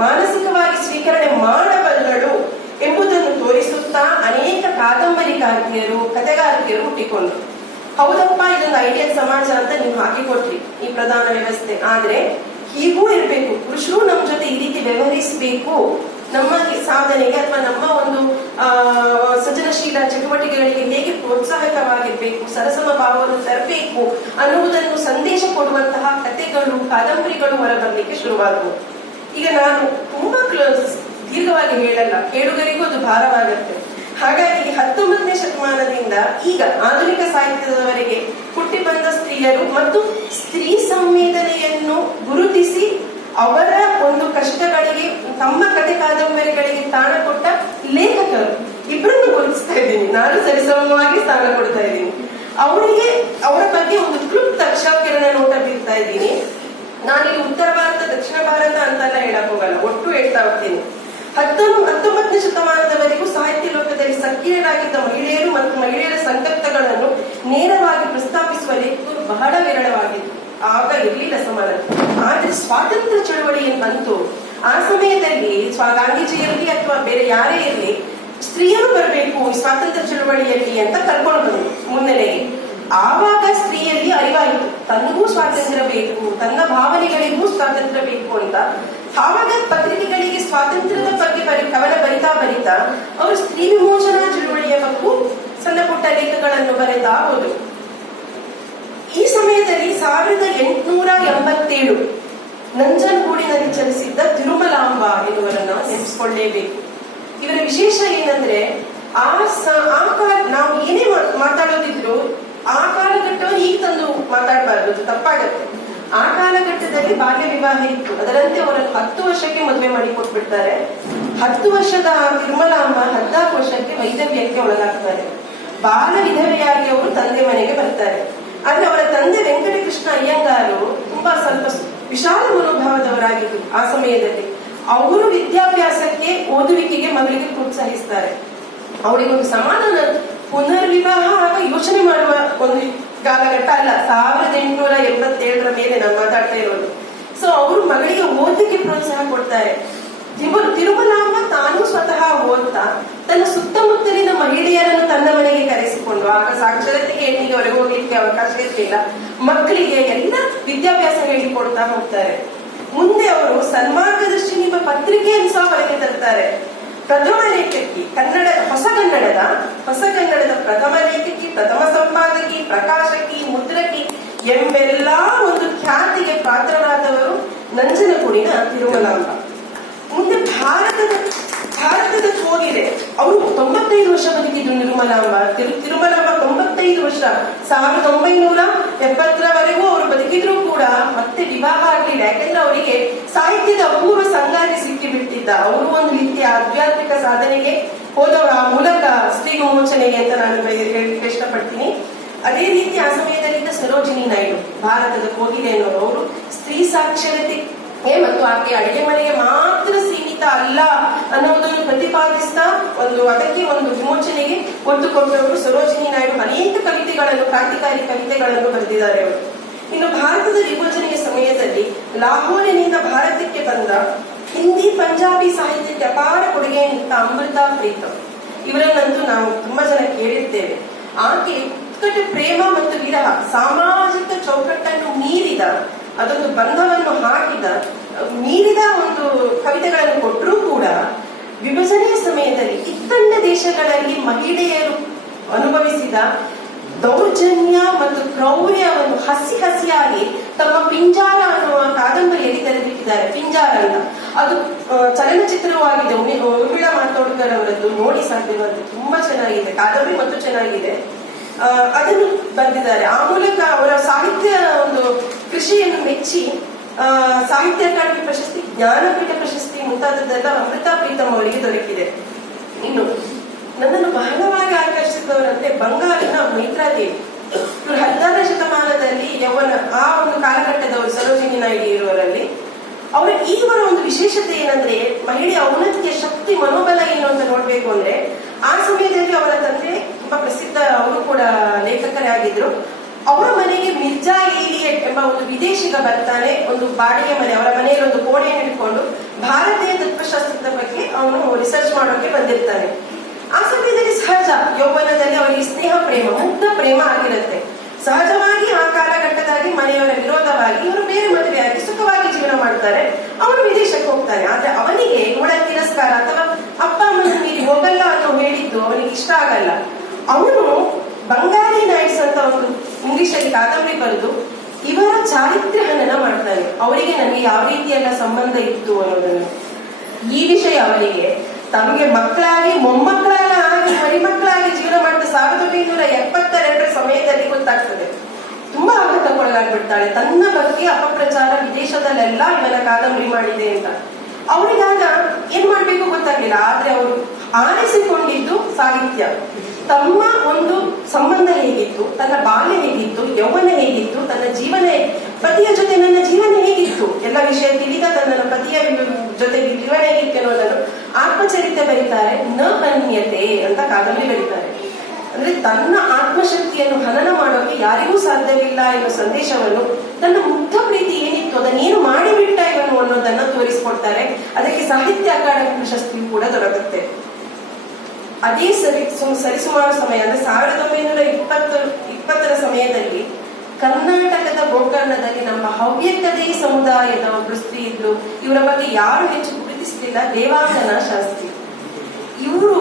ಮಾನಸಿಕವಾಗಿ ಸ್ವೀಕರಣೆ ಮಾಡಬಲ್ಲಳು ಎಂಬುದನ್ನು ತೋರಿಸುತ್ತಾ ಅನೇಕ ಕಾದಂಬರಿಕಾರ್ತಿಯರು, ಕಥೆಗಾರ್ತಿಯರು ಹುಟ್ಟಿಕೊಂಡ್ರು. ಹೌದಪ್ಪ, ಇದೊಂದು ಐಡಿಯಲ್ ಸಮಾಜ ಅಂತ ನೀವು ಹಾಕಿಕೊಟ್ರಿ ಈ ಪ್ರಧಾನ ವ್ಯವಸ್ಥೆ. ಆದ್ರೆ ಹೀಗೂ ಇರ್ಬೇಕು, ಪುರುಷರು ನಮ್ಮ ಜೊತೆ ಈ ರೀತಿ ವ್ಯವಹರಿಸಬೇಕು, ನಮ್ಮ ಸಾಧನೆಗೆ ಅಥವಾ ನಮ್ಮ ಒಂದು ಸೃಜನಶೀಲ ಚಟುವಟಿಕೆಗಳಿಗೆ ಹೇಗೆ ಪ್ರೋತ್ಸಾಹಕವಾಗಿರ್ಬೇಕು, ಸರಸಮ ಭಾವವನ್ನು ತರಬೇಕು ಅನ್ನುವುದನ್ನು ಸಂದೇಶ ಕೊಡುವಂತಹ ಕಥೆಗಳು, ಕಾದಂಬರಿಗಳು ಹೊರಬರ್ಲಿಕ್ಕೆ ಶುರುವಾದವು. ಈಗ ನಾನು ತುಂಬಾ ದೀರ್ಘವಾಗಿ ಹೇಳಲ್ಲ, ಕೇಳುಗರಿಗೂ ಅದು ಭಾರವಾಗುತ್ತೆ. ಹಾಗಾಗಿ 19ನೇ ಶತಮಾನದಿಂದ ಈಗ ಆಧುನಿಕ ಸಾಹಿತ್ಯದವರೆಗೆ ಹುಟ್ಟಿ ಬಂದ ಸ್ತ್ರೀಯರು ಮತ್ತು ಸ್ತ್ರೀ ಸಂವೇದನೆಯನ್ನು ಗುರುತಿಸಿ ಅವರ ಒಂದು ಕಷ್ಟಗಳಿಗೆ, ತಮ್ಮ ಕಥೆ ಕಾದಂಬರಿಗಳಿಗೆ ಸ್ಥಾನ ಕೊಟ್ಟ ಲೇಖಕರು ಇಬ್ಬರನ್ನು ಗುರುತಿಸ್ತಾ ಇದ್ದೀನಿ. ನಾನು ಸರಿಸಮವಾಗಿ ಸ್ಥಾನ ಕೊಡ್ತಾ ಇದ್ದೀನಿ. ಅವರ ಬಗ್ಗೆ ಒಂದು ಕ್ಲುಪ್ತ ಅಕ್ಷರಕಿರಣ ನೋಟ ಬೀರ್ತಾ ಇದ್ದೀನಿ. ನಾನಿಲ್ಲಿ ಉತ್ತರ ಭಾರತ ದಕ್ಷಿಣ ಭಾರತ ಅಂತೆಲ್ಲ ಹೇಳಕ್ ಹೋಗಲ್ಲ, ಒಟ್ಟು ಹೇಳ್ತಾ ಹೋಗ್ತೀನಿ. 19ನೇ ಶತಮಾನದವರೆಗೂ ಸಾಹಿತ್ಯ ಲೋಕದಲ್ಲಿ ಸಕ್ರಿಯರಾಗಿದ್ದ ಮಹಿಳೆಯರು ಮತ್ತು ಮಹಿಳೆಯರ ಸಂಕಲ್ಪಗಳನ್ನು ನೇರವಾಗಿ ಪ್ರಸ್ತಾಪಿಸುವ ಲೇಖಕರು ಬಹಳ ವಿರಳವಾಗಿತ್ತು. ಆಗ ಇರಲಿಲ್ಲ ಸಮಾನತೆ. ಆದ್ರೆ ಸ್ವಾತಂತ್ರ್ಯ ಚಳವಳಿ ಏನ್ ಬಂತು, ಆ ಸಮಯದಲ್ಲಿ ಗಾಂಧೀಜಿ ಇರಲಿ ಅಥವಾ ಬೇರೆ ಯಾರೇ ಇರಲಿ, ಸ್ತ್ರೀಯರು ಬರಬೇಕು ಈ ಸ್ವಾತಂತ್ರ್ಯ ಚಳವಳಿಯಲ್ಲಿ ಅಂತ ಕರ್ಕೊಂಡು ಬಂದ್ರು ಮುನ್ನೆಲೆಗೆ. ಆವಾಗ ಸ್ತ್ರೀಯಲ್ಲಿ ಅರಿವಾಯಿತು, ತನ್ನಗೂ ಸ್ವಾತಂತ್ರ್ಯ ಬೇಕು, ತನ್ನ ಭಾವನೆಗಳಿಗೂ ಸ್ವಾತಂತ್ರ್ಯ ಬೇಕು ಅಂತ. ಆವಾಗ ಪತ್ರಿಕೆಗಳಿಗೆ ಸ್ವಾತಂತ್ರ್ಯದ ಬಗ್ಗೆ ಕವನ ಬರಿತಾ ಅವರು ಸ್ತ್ರೀ ವಿಮೋಚನಾ ಚಳುವಳಿಯ ಬಗ್ಗೆ ಸಣ್ಣ ಪುಟ್ಟ ಲೇಖಗಳನ್ನು ಬರೆತಾ ಹೋದರು. ಈ ಸಮಯದಲ್ಲಿ 1887 ನಂಜನಗೂಡಿನಲ್ಲಿ ಚಲಿಸಿದ್ದ ತಿರುಮಲಾಂಬ ಎನ್ನುವರನ್ನ ನೆನೆಸಿಕೊಳ್ಳೇಬೇಕು. ಇವರ ವಿಶೇಷ ಏನಂದ್ರೆ ನಾವು ಏನೇ ಮಾತಾಡೋದಿದ್ರು ಆ ಕಾಲಘಟ್ಟವನ್ನು ಈಗ ತಂದು ಮಾತಾಡಬಾರ್ದು, ತಪ್ಪಾಗತ್ತೆ. ಆ ಕಾಲಘಟ್ಟದಲ್ಲಿ ಬಾಲ್ಯ ವಿವಾಹ ಇತ್ತು. ಅದರಂತೆ ಅವರನ್ನು 10 ವರ್ಷಕ್ಕೆ ಮದುವೆ ಮಾಡಿ ಕೊಟ್ಬಿಡ್ತಾರೆ. 10 ವರ್ಷದ ತಿರುಮಲಾಂಬ 14 ವರ್ಷಕ್ಕೆ ವೈದವ್ಯಕ್ಕೆ ಒಳಗಾಗ್ತಾರೆ. ಬಾಲ ವಿಧವೆಯಾಗಿ ಅವರು ತಂದೆ ಮನೆಗೆ ಬರ್ತಾರೆ. ಆದ್ರೆ ಅವರ ತಂದೆ ವೆಂಕಟಕೃಷ್ಣ ಅಯ್ಯಂಗಾರು ತುಂಬಾ ಸ್ವಲ್ಪ ವಿಶಾಲ ಮನೋಭಾವದವರಾಗಿದ್ರು ಆ ಸಮಯದಲ್ಲಿ. ಅವರು ವಿದ್ಯಾಭ್ಯಾಸಕ್ಕೆ, ಓದುವಿಕೆಗೆ ಮಗಳಿಗೆ ಪ್ರೋತ್ಸಾಹಿಸ್ತಾರೆ. ಅವಳಿಗೊಂದು ಸಮಾಧಾನ ಪುನರ್ವಿವಾಹ ಆಗ ಯೋಚನೆ ಮಾಡುವ ಒಂದು ಕಾಲಘಟ್ಟ ಅಲ್ಲ, 1887 ಮೇಲೆ ನಾನು ಮಾತಾಡ್ತಾ ಇರೋದು. ಸೊ ಅವರು ಮಗಳಿಗೆ ಓದಕ್ಕೆ ಪ್ರೋತ್ಸಾಹ ಕೊಡ್ತಾರೆ. ತಿರುಮಲಾಂಬ ತಾನು ಸ್ವತಃ ಓದ್ತಾ ತನ್ನ ಸುತ್ತಮುತ್ತಲಿನ ಮಹಿಳೆಯರನ್ನು ತನ್ನ ಮನೆಗೆ ಕರೆಸಿಕೊಂಡು, ಆಗ ಸಾಕ್ಷರತೆಗೆ ಹೆಣ್ಣಿಗೆ ಹೊರಗೆ ಹೋಗ್ಲಿಕ್ಕೆ ಅವಕಾಶ ಇರ್ಲಿಲ್ಲ, ಮಕ್ಕಳಿಗೆ ಎಲ್ಲ ವಿದ್ಯಾಭ್ಯಾಸ ಹೇಳಿಕೊಡ್ತಾ ಹೋಗ್ತಾರೆ. ಮುಂದೆ ಅವರು ಸನ್ಮಾರ್ಗದರ್ಶಿ ಎಂಬ ಪತ್ರಿಕೆಯನ್ನು ಸಹ ಹೊರಗೆ ತರ್ತಾರೆ. ಪ್ರಥಮ ಲೇಖಕಿ, ಹೊಸ ಕನ್ನಡದ ಪ್ರಥಮ ಲೇಖಕಿ, ಪ್ರಥಮ ಸಂಪಾದಕಿ, ಪ್ರಕಾಶಕಿ, ಮುದ್ರಕಿ ಎಂಬೆಲ್ಲಾ ಒಂದು ಖ್ಯಾತಿಗೆ ಪಾತ್ರರಾದವರು ನಂಜನಗೂಡಿನ ತಿರುಮಲಾಂಬ. ಮುಂದೆ ಭಾರತದ ಕೋಗಿಲೆ. ಅವರು 95 ವರ್ಷ ಬದುಕಿದ್ರು ನಿರ್ಮಲಾಂಬ. ತಿರುಮಲಾಂಬ 95 ವರ್ಷ, 1970ರವರೆಗೂ ಅವರು ಬದುಕಿದ್ರು ಕೂಡ ಮತ್ತೆ ವಿವಾಹ ಆಗ್ಲಿಲ್ಲ. ಯಾಕಂದ್ರೆ ಅವರಿಗೆ ಸಾಹಿತ್ಯದ ಅಪೂರ್ವ ಸಂಗಾತಿ ಸಿಕ್ಕಿ ಬಿಟ್ಟಿದ್ದ. ಅವರು ಒಂದು ರೀತಿಯ ಆಧ್ಯಾತ್ಮಿಕ ಸಾಧನೆಗೆ ಹೋದವರು, ಆ ಮೂಲಕ ಸ್ತ್ರೀ ವಿಮೋಚನೆಗೆ ಅಂತ ನಾನು ಹೇಳಲಿಕ್ಕೆ ಇಷ್ಟಪಡ್ತೀನಿ. ಅದೇ ರೀತಿ ಆ ಸಮಯದಲ್ಲಿದ್ದ ಸರೋಜಿನಿ ನಾಯ್ಡು, ಭಾರತದ ಕೋಗಿಲೆ ಅನ್ನೋರು. ಅವರು ಸ್ತ್ರೀ ಸಾಕ್ಷರತೆ ಮತ್ತು ಆಕೆ ಅಡಿಗೆ ಮನೆಗೆ ಮಾತ್ರ ಸೀಮಿತ ಅಲ್ಲ ಅನ್ನೋದನ್ನು ಪ್ರತಿಪಾದಿಸ್ತಾ ಅದಕ್ಕೆ ಒಂದು ವಿಮೋಚನೆಗೆ ಒತ್ತು ಕೊಟ್ಟವರು ಸರೋಜಿನಿ ನಾಯ್ಡು. ಅನೇಕ ಕವಿತೆಗಳನ್ನು, ಕ್ರಾಂತಿಕಾರಿ ಕವಿತೆಗಳನ್ನು ಬರೆದಿದ್ದಾರೆ ಅವರು. ಇನ್ನು ಭಾರತದ ವಿಭಜನೆಯ ಸಮಯದಲ್ಲಿ ಲಾಹೋರಿನಿಂದ ಭಾರತಕ್ಕೆ ಬಂದ ಹಿಂದಿ, ಪಂಜಾಬಿ ಸಾಹಿತ್ಯಕ್ಕೆ ಅಪಾರ ಕೊಡುಗೆ ನೀಡಿದ ಅಮೃತಾ ಪ್ರೀತಮ್, ಇವರನ್ನಂತೂ ನಾವು ತುಂಬಾ ಜನ ಕೇಳಿರ್ತೇವೆ. ಆಕೆ ಉತ್ಕಟ ಪ್ರೇಮ ಮತ್ತು ವಿರಹ, ಸಾಮಾಜಿಕ ಚೌಕಟ್ಟನ್ನು ಮೀರಿದ, ಅದೊಂದು ಬಂಧವನ್ನು ಮೀರಿದ ಒಂದು ಕವಿತೆಗಳನ್ನು ಕೊಟ್ಟರೂ ಕೂಡ ವಿಭಜನೆಯ ಸಮಯದಲ್ಲಿ ಇತ್ತಂಡ ದೇಶಗಳಲ್ಲಿ ಮಹಿಳೆಯರು ಅನುಭವಿಸಿದ ದೌರ್ಜನ್ಯ ಮತ್ತು ಕ್ರೌರ್ಯವನ್ನು ಹಸಿಯಾಗಿ ತಮ್ಮ ಪಿಂಜಾರ ಅನ್ನುವ ಕಾದಂಬರಿಯಲ್ಲಿ ತೆರೆದಿಟ್ಟಿದ್ದಾರೆ. ಪಿಂಜಾರ ಅಂತ ಅದು ಚಲನಚಿತ್ರವಾಗಿದೆ. ಉರ್ಮಿಳಾ ಮಾತೋಡ್ಕರ್ ಅವರದ್ದು, ನೋಡಿ ಸಾಧ್ಯವಾದ, ತುಂಬಾ ಚೆನ್ನಾಗಿದೆ ಕಾದಂಬರಿ ಮತ್ತು ಚೆನ್ನಾಗಿದೆ. ಅದನ್ನು ಬರೆದಿದ್ದಾರೆ. ಆ ಮೂಲಕ ಅವರ ಸಾಹಿತ್ಯ ಒಂದು ಕೃಷಿಯನ್ನು ಮೆಚ್ಚಿ ಸಾಹಿತ್ಯ ಅಕಾಡೆಮಿ ಪ್ರಶಸ್ತಿ, ಜ್ಞಾನಪೀಠ ಪ್ರಶಸ್ತಿ ಮುಂತಾದದ್ದೆಲ್ಲ ಅಮೃತಾ ಪ್ರೀತಮ್ ಅವರಿಗೆ ದೊರಕಿದೆ. ಇನ್ನು ನನ್ನನ್ನು ಬಹಳವಾಗಿ ಆಕರ್ಷಿಸಿದವರಂತೆ ಬಂಗಾಳಿನ ಮೈತ್ರಾದೇವಿ. ಇವರು 16ನೇ ಶತಮಾನದಲ್ಲಿ ಯೌವನ, ಆ ಒಂದು ಕಾಲಘಟ್ಟದವರು ಸರೋಜಿನಿ ನಾಯ್ಡು ಇರುವರಲ್ಲಿ. ಇವರ ಒಂದು ವಿಶೇಷತೆ ಏನಂದ್ರೆ, ಮಹಿಳೆಯ ಔನ್ನತ್ಯ, ಶಕ್ತಿ, ಮನೋಬಲ ಏನು ಅಂತ ನೋಡ್ಬೇಕು ಅಂದ್ರೆ, ಆ ಸಮಯದಲ್ಲಿ ಅವರ ತಂದೆ ತುಂಬಾ ಪ್ರಸಿದ್ಧ, ಅವರು ಕೂಡ ಲೇಖಕರೇ ಆಗಿದ್ರು. ಅವರ ಮನೆಗೆ ಮಿರ್ಜಾ ಏಲಿಯಟ್ ಎಂಬ ಒಂದು ವಿದೇಶಿಗ ಬರ್ತಾನೆ. ಒಂದು ಬಾಡಿಗೆ ಮನೆ, ಅವರ ಮನೆಯಲ್ಲಿ ಒಂದು ಕೋಣೆಯನ್ನು ಇಟ್ಕೊಂಡು ಭಾರತೀಯ ತತ್ವಶಾಸ್ತ್ರದ ಬಗ್ಗೆ ಅವನು ರಿಸರ್ಚ್ ಮಾಡೋಕೆ ಬಂದಿರ್ತಾನೆ. ಆ ಸಮಯದಲ್ಲಿ ಸಹಜ ಯೌವನದಲ್ಲಿ ಅವರಿಗೆ ಸ್ನೇಹ ಪ್ರೇಮ, ಮುಗ್ಧ ಪ್ರೇಮ ಆಗಿರುತ್ತೆ. ಸಹಜವಾಗಿ ಆ ಕಾಲಘಟ್ಟದಲ್ಲಿ ಮನೆಯವರ ವಿರೋಧವಾಗಿ ಇವರು ಬೇರೆ ಮದುವೆಯಾಗಿ ಸುಖವಾಗಿ ಜೀವನ ಮಾಡ್ತಾರೆ. ಅವನು ವಿದೇಶಕ್ಕೆ ಹೋಗ್ತಾನೆ. ಆದ್ರೆ ಅವನಿಗೆ ಇವಳ ತಿರಸ್ಕಾರ ಅಥವಾ ಅಪ್ಪ ಅಮ್ಮನ ಮೀರಿ ಹೋಗಲ್ಲ ಅಂತ ಹೇಳಿದ್ದು ಅವನಿಗೆ ಇಷ್ಟ ಆಗಲ್ಲ. ಅವನು ಬಂಗಾಳಿ ನೈಟ್ಸ್ ಅಂತ ಒಂದು ಇಂಗ್ಲಿಷಲ್ಲಿ ಕಾದಂಬರಿ ಬರೆದು ಇವರ ಚಾರಿತ್ರ್ಯ ಹನನ ಮಾಡ್ತಾನೆ. ಅವರಿಗೆ ನನಗೆ ಯಾವ ರೀತಿಯೆಲ್ಲ ಸಂಬಂಧ ಇತ್ತು ಅನ್ನೋದನ್ನು, ಈ ವಿಷಯ ಅವರಿಗೆ ತಮಗೆ ಮಕ್ಕಳಾಗಿ, ಮೊಮ್ಮಕ್ಕಳೆಲ್ಲ ಆಗಿ, ಮರಿಮಕ್ಕಳಾಗಿ ಜೀವನ ಮಾಡಿದ 1972 ಸಮಯದಲ್ಲಿ ಗೊತ್ತಾಗ್ತದೆ. ತುಂಬಾ ಆಘಾತಕ್ಕೊಳಗಾಗ್ಬಿಡ್ತಾಳೆ. ತನ್ನ ಬಗ್ಗೆ ಅಪಪ್ರಚಾರ ವಿದೇಶದಲ್ಲೆಲ್ಲ ಇವನ ಕಾದಂಬರಿ ಮಾಡಿದೆ ಅಂತ. ಅವರಿಗಾಗ ಏನ್ ಮಾಡ್ಬೇಕು ಗೊತ್ತಾಗ್ಲಿಲ್ಲ. ಆದ್ರೆ ಅವರು ಆರಿಸಿಕೊಂಡಿದ್ದು ಸಾಹಿತ್ಯ. ತಮ್ಮ ಒಂದು ಸಂಬಂಧ ಹೇಗಿತ್ತು, ತನ್ನ ಬಾಲ್ಯ ಹೇಗಿತ್ತು, ಯೌವನ ಹೇಗಿತ್ತು, ತನ್ನ ಜೀವನ, ಪತಿಯ ಜೊತೆ ನನ್ನ ಜೀವನ ಹೇಗಿತ್ತು, ಎಲ್ಲ ವಿಷಯ ತಿಳಿದ ತನ್ನ ಪತಿಯ ಜೊತೆ ಜೀವನ ಹೇಗಿತ್ತು ಅನ್ನೋದನ್ನು ಆತ್ಮಚರಿತ್ರೆ ಬರೀತಾರೆ. ನ ಅನ್ಯತೆ ಅಂತ ಕಾದಂಬರಿ ಬರೀತಾರೆ. ಅಂದ್ರೆ ತನ್ನ ಆತ್ಮಶಕ್ತಿಯನ್ನು ಹನನ ಮಾಡೋಕೆ ಯಾರಿಗೂ ಸಾಧ್ಯವಿಲ್ಲ ಎನ್ನುವ ಸಂದೇಶವನ್ನು, ತನ್ನ ಮುಗ್ಧ ಪ್ರೀತಿ ಏನಿತ್ತು ಅದನ್ನೇನು ಮಾಡಿಬಿಟ್ಟ ಇವನು ಅನ್ನೋದನ್ನ ತೋರಿಸಿಕೊಡ್ತಾರೆ. ಅದಕ್ಕೆ ಸಾಹಿತ್ಯ ಅಕಾಡೆಮಿ ಪ್ರಶಸ್ತಿಯು ಕೂಡ ದೊರಕುತ್ತೆ. ಅದೇ ಸರಿಸುಮಾರು ಸಮಯ ಅಂದ್ರೆ 1920ರ ಸಮಯದಲ್ಲಿ ಕರ್ನಾಟಕದ ಗೋಕರ್ಣದಲ್ಲಿ ನಮ್ಮ ಹವ್ಯಕತೆ ಸಮುದಾಯದ ಒಬ್ಬರು ಸ್ತ್ರೀ ಇದ್ರು. ಇವರ ಬಗ್ಗೆ ಯಾರು ಹೆಚ್ಚು ಗುರುತಿಸಲಿಲ್ಲ, ದೇವಾಂಗನ ಶಾಸ್ತ್ರಿ. ಇವರು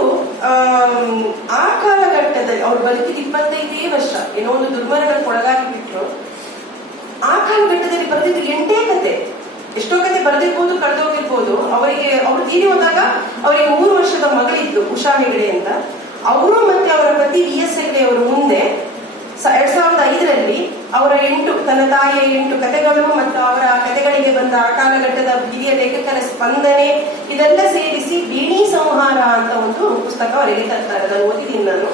ಆ ಕಾಲಘಟ್ಟದಲ್ಲಿ ಅವ್ರು ಬದುಕಿದ 25 ವರ್ಷ, ಏನೋ ಒಂದು ದುರ್ಮರಣಕ್ಕೆ ಒಳಗಾಗಿ ಬಿಟ್ರು. ಆ ಕಾಲಘಟ್ಟದಲ್ಲಿ ಬರೆದಿದ್ದು 8 ಕತೆ. ಎಷ್ಟೋ ಕತೆ ಬರೆದಿರ್ಬೋದು, ಕಳೆದೋಗಿರ್ಬೋದು. ಅವ್ರು ತೀರಿ ಹೋದಾಗ ಅವರಿಗೆ 3 ವರ್ಷದ ಮಗಳಿದ್ದು, ಉಷಾ ಹೆಗಡೆ ಅಂತ. ಅವರು ಮತ್ತೆ ಅವರ ಪತಿ VS ಹೆಗಡೆ ಅವರು ಮುಂದೆ 2005ರಲ್ಲಿ ಅವರ 8, ತನ್ನ ತಾಯಿಯ 8 ಕಥೆಗಳು ಮತ್ತು ಅವರ ಕಥೆಗಳಿಗೆ ಬಂದ ಆ ಕಾಲಘಟ್ಟದ ಹಿರಿಯ ಲೇಖಕರ ಸ್ಪಂದನೆ, ಇದೆಲ್ಲ ಸೇರಿಸಿ ವೀಣಿ ಸಂಹಾರ ಅಂತ ಒಂದು ಪುಸ್ತಕ ಅವರಿಗೆ ತರ್ತಾರೆ. ಅದನ್ನು ಓದಿದ್ದೀನಿ ನಾನು.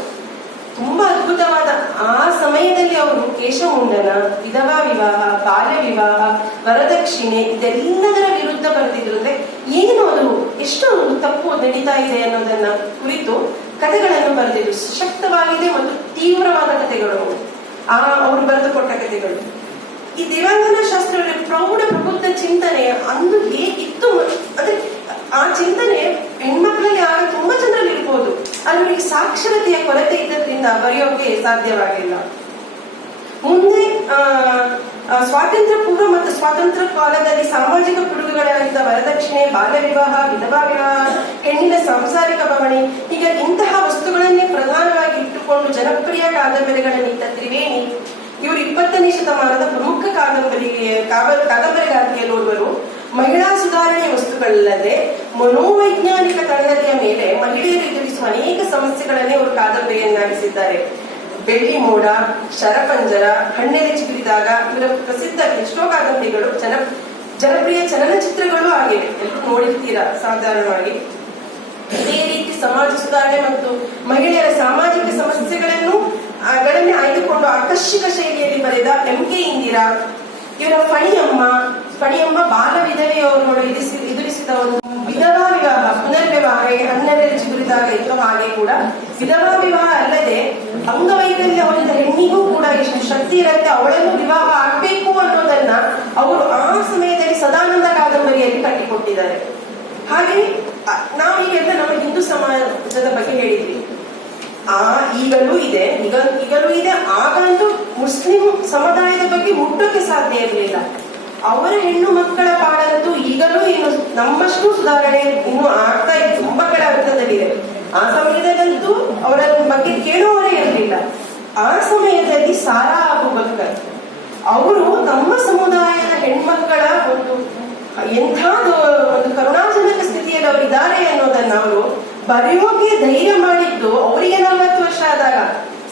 ತುಂಬಾ ಅದ್ಭುತವಾದ. ಆ ಸಮಯದಲ್ಲಿ ಅವರು ಕೇಶಮುಂಡನ, ವಿಧವಾ ವಿವಾಹ, ಬಾಲ್ಯ ವಿವಾಹ, ವರದಕ್ಷಿಣೆ ಇದೆಲ್ಲದರ ವಿರುದ್ಧ ಬರೆದಿದ್ರು. ಅಂದ್ರೆ ಏನು ಅದು ಎಷ್ಟು ತಪ್ಪು ನಡೀತಾ ಇದೆ ಅನ್ನೋದನ್ನ ಕುರಿತು ಕಥೆಗಳನ್ನು ಬರೆದಿದ್ರು. ಸಶಕ್ತವಾಗಿದೆ ಮತ್ತು ತೀವ್ರವಾದ ಕಥೆಗಳು ಅವರು ಬರೆದುಕೊಟ್ಟ ಕಥೆಗಳು. ಈ ದೇವಾಂಗನ ಶಾಸ್ತ್ರದ ಪ್ರೌಢ ಪ್ರಬುದ್ಧ ಚಿಂತನೆ ಅಂದು ಹೇಗಿತ್ತು ಅಂದ್ರೆ, ಆ ಚಿಂತನೆ ಹೆಣ್ಮಕ್ಳಲ್ಲಿ ಆಗ ತುಂಬಾ ಜನರಲ್ಲಿ ಇರ್ಬೋದು. ಅವರಿಗೆ ಸಾಕ್ಷರತೆಯ ಕೊರತೆ ಇದ್ದದ್ರಿಂದ ಬರೆಯೋಕೆ ಸಾಧ್ಯವಾಗಿಲ್ಲ. ಮುಂದೆ ಸ್ವಾತಂತ್ರ್ಯ ಪೂರ್ವ ಮತ್ತು ಸ್ವಾತಂತ್ರ್ಯ ಕಾಲದಲ್ಲಿ ಸಾಮಾಜಿಕ ಪಿಡುಗುಗಳಾಗಿದ್ದ ವರದಕ್ಷಿಣೆ, ಬಾಲ್ಯ ವಿವಾಹ, ವಿಧವಾ ವಿವಾಹ, ಹೆಣ್ಣಿನ ಸಾಂಸಾರಿಕ ಬವಣೆ, ಹೀಗೆ ಇಂತಹ ವಸ್ತುಗಳನ್ನೇ ಪ್ರಧಾನವಾಗಿ ಇಟ್ಟುಕೊಂಡು ಜನಪ್ರಿಯ ಕಾದಂಬರಿಗಳನ್ನಿದ್ದ ತ್ರಿವೇಣಿ ಇವರು 20ನೇ ಶತಮಾನದ ಪ್ರಮುಖ ಕಾದಂಬರಿಗಾರ್ತಿಯಲ್ಲೋರ್ವರು. ಮಹಿಳಾ ಸುಧಾರಣೆಯ ವಸ್ತುಗಳಲ್ಲದೆ ಮನೋವೈಜ್ಞಾನಿಕ ತಳಹದಿಯ ಮೇಲೆ ಮಹಿಳೆಯರು ಎದುರಿಸುವ ಅನೇಕ ಸಮಸ್ಯೆಗಳನ್ನೇ ಅವರು ಕಾದಂಬರಿಯನ್ನಾಗಿಸಿದ್ದಾರೆ. ಬೆಳ್ಳಿ ಮೋಡ, ಶರಪಂಜರ, ಹಣ್ಣೆಲೆ ಚಿಗುರಿದಾಗ ಇವರ ಪ್ರಸಿದ್ಧ ಎಷ್ಟೋ ಕಾದಂಬರಿಗಳು ಜನಪ್ರಿಯ ಚಲನಚಿತ್ರಗಳು ಆಗಿವೆ. ಎಲ್ಲರೂ ನೋಡಿರ್ತೀರಾ ಸಾಧಾರಣವಾಗಿ. ಇದೇ ರೀತಿ ಸಮಾಜ ಸುಧಾರಣೆ ಮತ್ತು ಮಹಿಳೆಯರ ಸಾಮಾಜಿಕ ಸಮಸ್ಯೆಗಳನ್ನೇ ಆಯ್ದುಕೊಂಡು ಆಕರ್ಷಕ ಶೈಲಿಯಲ್ಲಿ ಬರೆದ MK ಇಂದಿರಾ, ಇವರ ಫಣಿಯಮ್ಮ ಬಾಲ ವಿಧವೆಯವರು ಎದುರಿಸಿದ ಒಂದು ವಿಧವಾ ವಿವಾಹ, ಪುನರ್ವಿವಾಹ, ಹನ್ನೆರಡು ಚಿಗುರಿದಾಗ ಇತ್ತು. ಹಾಗೆ ಕೂಡ ವಿಧವಾ ವಿವಾಹ ಅಲ್ಲದೆ ಅಂಗವೈಕಲ್ಯ ಹೊಂದಿದ ಹೆಣ್ಣಿಗೂ ಕೂಡ ಎಷ್ಟು ಶಕ್ತಿ ಇರುತ್ತೆ, ಅವಳನ್ನು ವಿವಾಹ ಆಗ್ಬೇಕು ಅನ್ನೋದನ್ನ ಅವರು ಆ ಸಮಯದಲ್ಲಿ ಸದಾನಂದ ಕಾದಂಬರಿಯಲ್ಲಿ ಕಟ್ಟಿಕೊಟ್ಟಿದ್ದಾರೆ. ಹಾಗೆ ನಾವೀಗೆಲ್ಲ ನಮ್ಮ ಹಿಂದೂ ಸಮಾಜದ ಬಗ್ಗೆ ಹೇಳಿದ್ವಿ. ಈಗಲೂ ಇದೆ. ಆಗಂತೂ ಮುಸ್ಲಿಂ ಸಮುದಾಯದ ಬಗ್ಗೆ ಮುಟ್ಟೋಕೆ ಸಾಧ್ಯ ಇರಲಿಲ್ಲ. ಅವರ ಹೆಣ್ಣು ಮಕ್ಕಳ ಪಾಡಂತೂ ಈಗಲೂ ಏನು ನಮ್ಮಷ್ಟು ಸುಧಾರಣೆ ಇನ್ನು ಆಗ್ತಾ ಇದೆ, ತುಂಬಾ ಕಡೆ ಹಂತದಲ್ಲಿದೆ. ಆ ಸಮಯದಲ್ಲಂತೂ ಅವರ ಬಗ್ಗೆ ಕೇಳುವವರೇ ಇರಲಿಲ್ಲ. ಆ ಸಮಯದಲ್ಲಿ ಸಾರಾ ಅಬೂಬಕರ್ ಅವರು ತಮ್ಮ ಸಮುದಾಯದ ಹೆಣ್ಮಕ್ಕಳ ಒಂದು ಎಂಥದ್ದು ಒಂದು ಕರುಣಾಜನಕ ಸ್ಥಿತಿಯಲ್ಲಿ ಅವರಿದ್ದಾರೆ ಅನ್ನೋದನ್ನ ಅವರು ಬರೆಯೋಕೆ ಧೈರ್ಯ ಮಾಡಿದ್ದು ಅವರಿಗೆ 40 ವರ್ಷ ಆದಾಗ.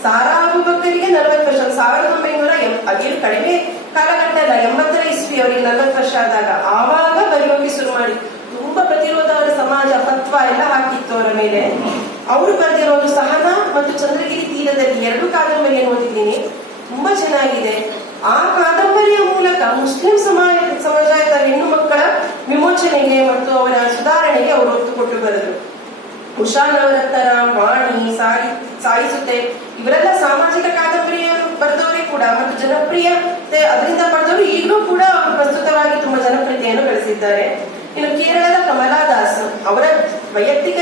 ಸಾರಾ ಅಬೂಬಕರಿಗೆ 40 ವರ್ಷ, 1900 ಅದೇನು ಕಡಿಮೆ ಕಾಲಘಟ್ಟ ಅಲ್ಲ, 80ರ ಇಸ್ವಿ ಅವರಿಗೆ 40 ವರ್ಷ ಆದಾಗ ಆವಾಗ ಬರೆಯೋಕೆ ಶುರು ಮಾಡಿ. ತುಂಬಾ ಪ್ರತಿರೋಧ ಅವರ ಸಮಾಜ ಫತ್ವ ಎಲ್ಲ ಹಾಕಿತ್ತು ಅವರ ಮೇಲೆ. ಅವರು ಬರೆದಿರೋದು ಸಹನಾ ಮತ್ತು ಚಂದ್ರಗಿರಿ ತೀರದಲ್ಲಿ 2 ಕಾದಂಬರಿಯನ್ನು ಓದಿದ್ದೀನಿ, ತುಂಬಾ ಚೆನ್ನಾಗಿದೆ. ಆ ಕಾದಂಬರಿಯ ಮೂಲಕ ಮುಸ್ಲಿಂ ಸಮಾಜದ ಹೆಣ್ಣು ಮಕ್ಕಳ ವಿಮೋಚನೆಗೆ ಮತ್ತು ಅವರ ಸುಧಾರಣೆಗೆ ಅವರು ಒತ್ತು ಕೊಟ್ಟು ಬರೆದರು. ಉಷಾ ನವರತ್ನ, ವಾಣಿ, ಸಾಯಿಸುತ್ತೆ ಇವರೆಲ್ಲ ಸಾಮಾಜಿಕ ಕಾದಂಬರಿಯನ್ನು ಬರೆದವರೇ ಕೂಡ ಮತ್ತು ಜನಪ್ರಿಯತೆ ಅದರಿಂದ ಪಡೆದವರು ಈಗಲೂ ಕೂಡ ಅವರು ಪ್ರಸ್ತುತವಾಗಿ ತುಂಬಾ ಜನಪ್ರಿಯತೆಯನ್ನು ಗಳಿಸಿದ್ದಾರೆ. ಇನ್ನು ಕೇರಳದ ಕಮಲಾ ದಾಸ್, ಅವರ ವೈಯಕ್ತಿಕ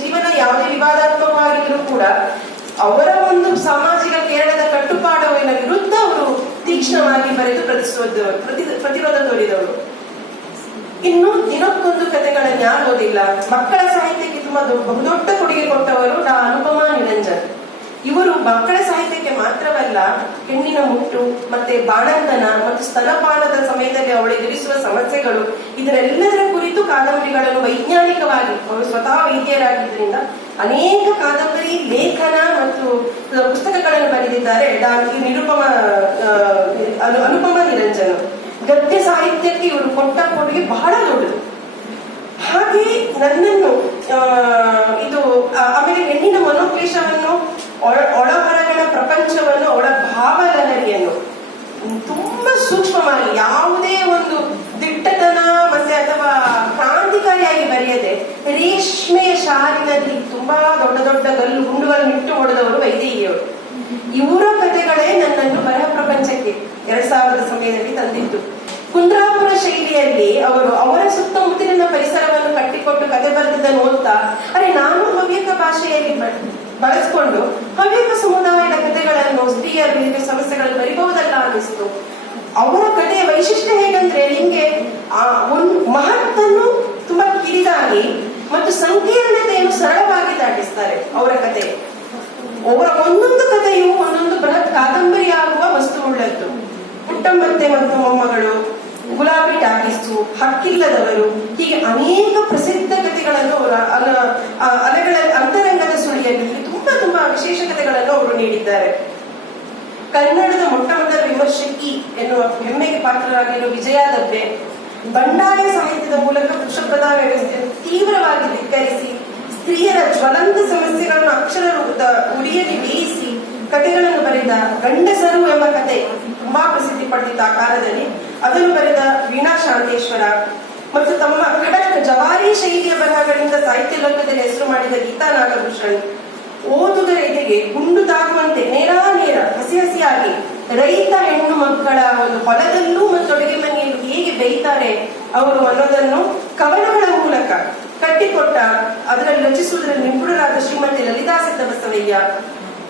ಜೀವನ ಯಾವುದೇ ವಿವಾದಾತ್ಮಕವಾಗಿದ್ರೂ ಕೂಡ ಅವರ ಒಂದು ಸಾಮಾಜಿಕ ಕೇರಳದ ಕಟ್ಟುಪಾಡುವಿನ ವಿರುದ್ಧ ಅವರು ತೀಕ್ಷ್ಣವಾಗಿ ಬರೆದು ಪ್ರತಿರೋಧ ತೋರಿದವರು. ಇನ್ನು ದಿನಕ್ಕೊಂದು ಕಥೆಗಳನ್ನು ಯಾರು ಓದಿಲ್ಲ. ಮಕ್ಕಳ ಸಾಹಿತ್ಯಕ್ಕೆ ತುಂಬಾ ಬಹುದೊಡ್ಡ ಕೊಡುಗೆ ಕೊಟ್ಟವರು ಅನುಪಮಾ ನಿರಂಜನ್. ಇವರು ಮಕ್ಕಳ ಸಾಹಿತ್ಯಕ್ಕೆ ಮಾತ್ರವಲ್ಲ, ಹೆಣ್ಣಿನ ಮುಟ್ಟು ಮತ್ತೆ ಬಾಣಂತನ ಮತ್ತು ಸ್ತನಪಾನದ ಸಮಯದಲ್ಲಿ ಅವಳು ಎದುರಿಸುವ ಸಮಸ್ಯೆಗಳು, ಇದರೆಲ್ಲದರ ಕುರಿತು ಕಾದಂಬರಿಗಳನ್ನು ವೈಜ್ಞಾನಿಕವಾಗಿ, ಅವರು ಸ್ವತಃ ವೈದ್ಯರಾಗಿದ್ದರಿಂದ ಅನೇಕ ಕಾದಂಬರಿ ಲೇಖನ ಮತ್ತು ಪುಸ್ತಕಗಳನ್ನು ಬರೆದಿದ್ದಾರೆ. ಅನುಪಮಾ ನಿರಂಜನ್ ಗದ್ಯ ಸಾಹಿತ್ಯಕ್ಕೆ ಇವರು ಕೊಟ್ಟ ಕೊಡುಗೆ ಬಹಳ ದೊಡ್ಡದು. ಹಾಗೆ ನನ್ನನ್ನು ಆಮೇಲೆ ಹೆಣ್ಣಿನ ಮನೋಕ್ಲೇಶವನ್ನು, ಒಳ ಹೊರಗಣ ಪ್ರಪಂಚವನ್ನು, ಅವಳ ಭಾವಲಹರಿಯನ್ನು ತುಂಬಾ ಸೂಕ್ಷ್ಮವಾಗಿ, ಯಾವುದೇ ಒಂದು ದಿಟ್ಟತನ ಮತ್ತೆ ಅಥವಾ ಕ್ರಾಂತಿಕಾರಿಯಾಗಿ ಬರೆಯದೆ ರೇಷ್ಮೆಯ ಶಾಲಿನಲ್ಲಿ ತುಂಬಾ ದೊಡ್ಡ ದೊಡ್ಡ ಗುಂಡುಗಳನ್ನು ಇಟ್ಟು ಹೊಡೆದವರು ವೈದೇಹಿಯವರು. ಇವರ ಕಥೆಗಳೇ ನನ್ನನ್ನು ಬರಹ ಪ್ರಪಂಚಕ್ಕೆ 2000 ಸಮಯದಲ್ಲಿ ತಂದಿತ್ತು. ಕುಂದ್ರಾಪುರ ಶೈಲಿಯಲ್ಲಿ ಅವರು ಅವರ ಸುತ್ತಮುತ್ತಲಿನ ಪರಿಸರವನ್ನು ಕಟ್ಟಿಕೊಟ್ಟು ಕಥೆ ಬರೆದಿದ್ದನ್ನು ಓದ್ತಾ, ನಾನು ಹವ್ಯಕ ಭಾಷೆಯಲ್ಲಿ ಬಳಸ್ಕೊಂಡು ಹವ್ಯಕ ಸಮುದಾಯದ ಕಥೆಗಳನ್ನು, ಸ್ತ್ರೀಯರ ವಿವಿಧ ಸಮಸ್ಯೆಗಳನ್ನು ಬರಿಬಹುದಲ್ಲ ಅನ್ನಿಸ್ತು. ಅವರ ಕಥೆಯ ವೈಶಿಷ್ಟ್ಯ ಹೇಗಂದ್ರೆ, ನಿಮ್ಗೆ ಒಂದು ಮಹತ್ತನ್ನು ತುಂಬಾ ಕಿರಿದಾಗಿ ಮತ್ತು ಸಂಕೀರ್ಣತೆಯನ್ನು ಸರಳವಾಗಿ ದಾಟಿಸ್ತಾರೆ ಅವರ ಕಥೆ. ಅವರ ಒಂದೊಂದು ಕಥೆಯು ಒಂದೊಂದು ಬೃಹತ್ ಕಾದಂಬರಿ ಆಗುವ ವಸ್ತು ಉಳ್ಳದ್ದು. ಪುಟ್ಟಮ್ಮತ್ತೆ ಮತ್ತು ಮೊಮ್ಮಗಳು, ಗುಲಾಬಿ ಟಾಕೀಸು, ಹಕ್ಕಿಲ್ಲದವರು, ಹೀಗೆ ಅನೇಕ ಪ್ರಸಿದ್ಧ ಕಥೆಗಳನ್ನು ಅಲೆಗಳ ಅಂತರಂಗದ ಸುಳಿಯಲ್ಲಿ ತುಂಬಾ ತುಂಬಾ ವಿಶೇಷ ಕಥೆಗಳನ್ನು ಅವರು ನೀಡಿದ್ದಾರೆ. ಕನ್ನಡದ ಮೊಟ್ಟಮೊದಲ ವಿಮರ್ಶಕಿ ಎನ್ನುವ ಹೆಮ್ಮೆಗೆ ಪಾತ್ರರಾಗಿರುವ ವಿಜಯಾ ದಬ್ಬೆ ಬಂಡಾಯ ಸಾಹಿತ್ಯದ ಮೂಲಕ ಪುರುಷ ಪ್ರಧಾನ ವ್ಯವಸ್ಥೆಯನ್ನು ತೀವ್ರವಾಗಿ ಧಿಕ್ಕರಿಸಿ ಸ್ತ್ರೀಯರ ಜ್ವಲಂತ ಸಮಸ್ಯೆಗಳನ್ನು ಅಕ್ಷರ ರೂಪದ ಉಡಿಯಲ್ಲಿ ಬೇಯಿಸಿ ಕಥೆಗಳನ್ನು ಬರೆದ ಗಂಡಸರು ಎಂಬ ಕಥೆ ತುಂಬಾ ಪ್ರಸಿದ್ಧಿ ಪಡೆದಿತ್ತು ಆ ಕಾಲದಲ್ಲಿ. ಅದನ್ನು ಬರೆದ ವೀಣಾ ಶಾಂತೇಶ್ವರ ಮತ್ತು ತಮ್ಮ ಖಡಕ್ ಜವಾರಿ ಶೈಲಿಯ ಬರಹಗಳಿಂದ ಸಾಹಿತ್ಯ ಲೋಕದಲ್ಲಿ ಹೆಸರು ಮಾಡಿದ ಗೀತಾ ನಾಗಭೂಷಣ್ ಓದುಗರ ಎದೆಗೆ ಗುಂಡು ತಾಗುವಂತೆ ನೇರ ಹಸಿ ಹಸಿಯಾಗಿ ರೈತ ಹೆಣ್ಣು ಮಕ್ಕಳ ಒಂದು ಹೊಲದಲ್ಲೂ ಮತ್ತು ಅಡುಗೆ ಮನೆಯಲ್ಲೂ ಹೇಗೆ ಬೇಯ್ತಾರೆ ಅವರು ಅನ್ನೋದನ್ನು ಕವನಗಳ ಮೂಲಕ ಕಟ್ಟಿಕೊಟ್ಟ, ಅದರಲ್ಲಿ ರಚಿಸುವುದರಲ್ಲಿ ನಿಪುಣರಾದ ಶ್ರೀಮತಿ ಲಲಿತಾ ಸಿದ್ದಬಸವಯ್ಯ.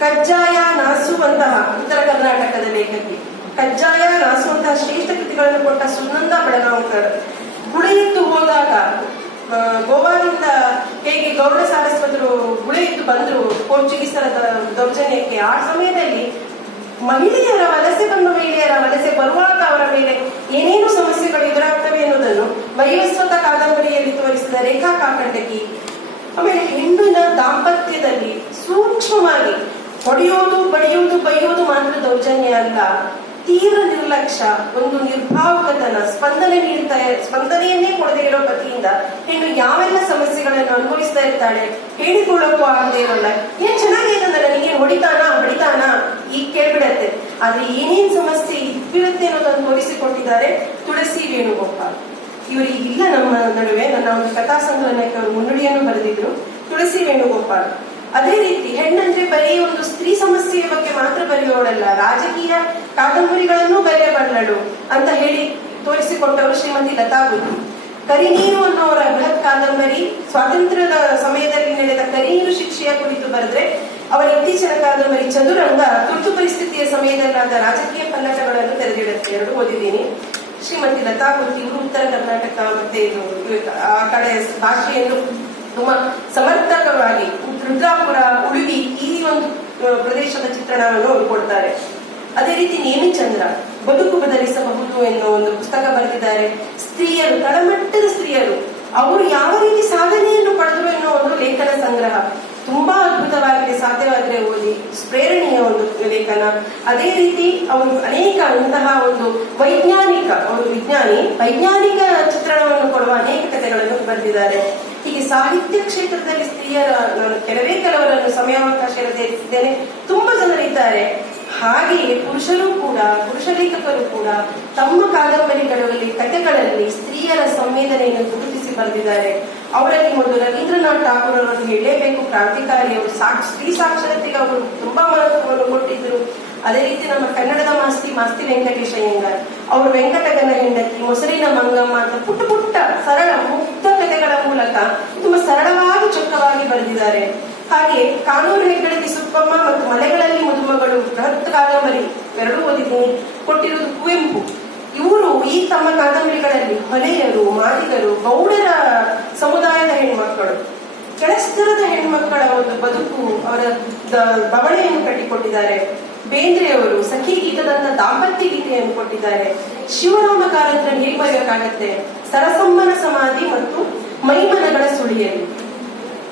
ಕಜ್ಜಾಯ ನಾಸುವಂತಹ ಉತ್ತರ ಕರ್ನಾಟಕದ ಲೇಖಕಿ, ಕಜ್ಜಾಯ ನಾಸುವಂತಹ ಶ್ರೇಷ್ಠ ಕೃತಿಗಳನ್ನು ಕೊಟ್ಟ ಸುನಂದ ಬೆಳಗಾಂಕರ್. ಗುಳೆಯಿತ್ತು ಹೋದಾಗ ಗೋವಾದಿಂದ ಹೇಗೆ ಗೌಡ ಸಾರಸ್ವತರು ಗುಳೆಯಿತ್ತು ಬಂದ್ರು ಪೋರ್ಚುಗೀಸರ ದೌರ್ಜನ್ಯಕ್ಕೆ, ಆ ಸಮಯದಲ್ಲಿ ಮಹಿಳೆಯರ ವಲಸೆ ಬರುವಾಗ ಅವರ ಮೇಲೆ ಏನೇನು ಸಮಸ್ಯೆಗಳು ಎದುರಾಗ್ತವೆ ಎನ್ನುವುದನ್ನು ವೈವಸ್ವತ ಕಾದಂಬರಿಯಲ್ಲಿ ತೋರಿಸಿದ ರೇಖಾ ಕಾಕ ಆಮೇಲೆ ಹೆಣ್ಣಿನ ದಾಂಪತ್ಯದಲ್ಲಿ ಸೂಕ್ಷ್ಮವಾಗಿ ಹೊಡೆಯೋದು, ಬಡಿಯೋದು, ಬೈಯೋದು ಮಾತ್ರ ದೌರ್ಜನ್ಯ ಅಲ್ಲ, ತೀವ್ರ ನಿರ್ಲಕ್ಷ್ಯ, ಒಂದು ನಿರ್ಭಾವಕತನ, ಸ್ಪಂದನೆಯನ್ನೇ ಕೊಡದೇ ಇರೋ ಪತಿಯಿಂದ ಹೆಣ್ಣು ಯಾವೆಲ್ಲ ಸಮಸ್ಯೆಗಳನ್ನು ಅನುಭವಿಸ್ತಾ ಇರ್ತಾಳೆ ಹೇಳಿಕೊಳ್ಳೋಕ್ಕೂ ಆಗದೆ ಇರೋಲ್ಲ. ಏನ್ ಚೆನ್ನಾಗಿರ್ತಂದ್ರೆ ನನಗೆ ಹೊಡಿತಾನ ಈಗ ಕೇಳ್ಬಿಡತ್ತೆ. ಆದ್ರೆ ಏನೇನ್ ಸಮಸ್ಯೆ ಇದ್ದಿರುತ್ತೆ ಅನ್ನೋದನ್ನು ತೋರಿಸಿಕೊಟ್ಟಿದ್ದಾರೆ ತುಳಸಿ ವೇಣುಗೋಪಾಲ್. ಇವರಿಗಿಲ್ಲ ನಮ್ಮ ನಡುವೆ. ನನ್ನ ಒಂದು ಕಥಾ ಸಂಕಲನಕ್ಕೆ ಅವರು ಮುನ್ನುಡಿಯನ್ನು ಬರೆದಿದ್ರು, ತುಳಸಿ ವೇಣುಗೋಪಾಲ್. ಅದೇ ರೀತಿ ಹೆಣ್ಣಂದ್ರೆ ಬರೀ ಒಂದು ಸ್ತ್ರೀ ಸಮಸ್ಯೆಯ ಬಗ್ಗೆ ಮಾತ್ರ ಬರೆಯೋಳಲ್ಲ, ರಾಜಕೀಯ ಕಾದಂಬರಿಗಳನ್ನು ಬರೆಯಬಲ್ಲಳು ಅಂತ ಹೇಳಿ ತೋರಿಸಿಕೊಟ್ಟವರು ಶ್ರೀಮತಿ ಲತಾ ಬುದ್ಧಿ. ಕರಿನೀರು ಅನ್ನೋರ ಬೃಹತ್ ಕಾದಂಬರಿ, ಸ್ವಾತಂತ್ರ್ಯದ ಸಮಯದಲ್ಲಿ ನಡೆದ ಕರಿನೀರು ಶಿಕ್ಷೆಯ ಕುರಿತು ಬರೆದ್ರೆ, ಅವರ ಇತ್ತೀಚಿನ ಕಾದಂಬರಿ ಚದುರಂಗ ತುರ್ತು ಪರಿಸ್ಥಿತಿಯ ಸಮಯದಲ್ಲಾದ ರಾಜಕೀಯ ಪಲ್ಲಟಗಳನ್ನು ತೆರೆದಿಡುತ್ತೆ. ಎರಡು ಓದಿದ್ದೀನಿ. ಶ್ರೀಮತಿ ಲತಾ ಬುದ್ಧಿ ಇವರು ಉತ್ತರ ಕರ್ನಾಟಕ ಮತ್ತೆ ಇದು ಆ ಕಡೆ ಭಾಷೆಯನ್ನು ತುಂಬಾ ಸಮರ್ಥಕವಾಗಿ ರುದ್ರಾಪುರ, ಉಳುವಿ ಈ ಒಂದು ಪ್ರದೇಶದ ಚಿತ್ರಣವನ್ನು ಅವರು ಕೊಡ್ತಾರೆ. ಅದೇ ರೀತಿ ನೇಮಿಚಂದ್ರ ಬದುಕು ಬದಲಿಸಬಹುದು ಎನ್ನುವ ಒಂದು ಪುಸ್ತಕ ಬರೆದಿದ್ದಾರೆ. ಸ್ತ್ರೀಯರು, ತಳಮಟ್ಟದ ಸ್ತ್ರೀಯರು, ಅವರು ಯಾವ ರೀತಿ ಸಾಧನೆಯನ್ನು ಪಡೆದರು ಎನ್ನುವ ಒಂದು ಲೇಖನ ಸಂಗ್ರಹ ತುಂಬಾ ಅದ್ಭುತವಾಗಿದೆ. ಸಾಧ್ಯವಾದರೆ ಓದಿ, ಪ್ರೇರಣೆಯ ಒಂದು ಲೇಖನ. ಅದೇ ರೀತಿ ಅವರು ಅನೇಕ ಇಂತಹ ಒಂದು ವೈಜ್ಞಾನಿಕ ಚಿತ್ರಣವನ್ನು ಕೊಡುವ ಅನೇಕ ಕಥೆಗಳನ್ನು ಬರೆದಿದ್ದಾರೆ. ಹೀಗೆ ಸಾಹಿತ್ಯ ಕ್ಷೇತ್ರದಲ್ಲಿ ಸ್ತ್ರೀಯರ ನಾನು ಕೆಲವರನ್ನು ಸಮಯಾವಕಾಶ ಇದ್ದೇನೆ, ತುಂಬಾ ಜನರಿದ್ದಾರೆ. ಹಾಗೆಯೇ ಪುರುಷ ಲೇಖಕರು ಕೂಡ ತಮ್ಮ ಕಾದಂಬರಿಗಳಲ್ಲಿ, ಕಥೆಗಳಲ್ಲಿ ಸ್ತ್ರೀಯರ ಸಂವೇದನೆಯನ್ನು ಗುರುತಿಸಿ ಬರೆದಿದ್ದಾರೆ. ಅವರಲ್ಲಿ ಒಂದು ರವೀಂದ್ರನಾಥ್ ಠಾಕೂರ್ ಅವರನ್ನು ಹೇಳಲೇಬೇಕು, ಕ್ರಾಂತಿಕಾರಿ. ಅವರು ಸ್ತ್ರೀ ಸಾಕ್ಷರತೆಗೆ ಅವರು ತುಂಬಾ ಮಹತ್ವವನ್ನು ಕೊಟ್ಟಿದ್ರು. ಅದೇ ರೀತಿ ನಮ್ಮ ಕನ್ನಡದ ಮಾಸ್ತಿ ವೆಂಕಟೇಶ ಅಯ್ಯಂಗಾರ್ ಅವರು ವೆಂಕಟಗನ ಹೆಂಡತಿ, ಮೊಸರಿನ ಮಂಗಮ್ಮ ಅಂತ ಪುಟ್ಟ ಸರಳ ಮುಗ್ಧ ಕಥೆಗಳ ಮೂಲಕ ತುಂಬಾ ಸರಳವಾಗಿ ಚೊಕ್ಕವಾಗಿ ಬರೆದಿದ್ದಾರೆ. ಹಾಗೆ ಕಾನೂರು ಹೆಗ್ಗಡತಿ ಸುಬ್ಬಮ್ಮ ಮತ್ತು ಮಲೆಗಳಲ್ಲಿ ಮದುಮಗಳು ಬೃಹತ್ ಕಾದಂಬರಿ ಎರಡೂ ಓದಿದ್ದೀನಿ, ಕೊಟ್ಟಿರುವುದು ಕುವೆಂಪು. ಇವರು ಈ ತಮ್ಮ ಕಾದಂಬರಿಗಳಲ್ಲಿ ಹೊಲೆಯರು, ಮಾದಿಗರು, ಗೌಡರ ಸಮುದಾಯದ ಹೆಣ್ಮಕ್ಕಳು, ಕೆಳಸ್ತರದ ಹೆಣ್ಮಕ್ಕಳ ಒಂದು ಬದುಕು, ಅವರ ಬವಣೆಯನ್ನು ಕಟ್ಟಿಕೊಟ್ಟಿದ್ದಾರೆ. ಬೇಂದ್ರೆಯವರು ಸಖಿ ಗೀತದಂತ ದಾಂಪತ್ಯ ಗೀತೆಯನ್ನು ಕೊಟ್ಟಿದ್ದಾರೆ. ಶಿವರಾಮ ಕಾರಂತರ ಹೇಗೆ ಬರೆಯೋಕ್ಕಾಗತ್ತೆ? ಸರಸಮ್ಮನ ಸಮಾಧಿ ಮತ್ತು ಮೈಮನಗಳ ಸುಳಿಯಲು,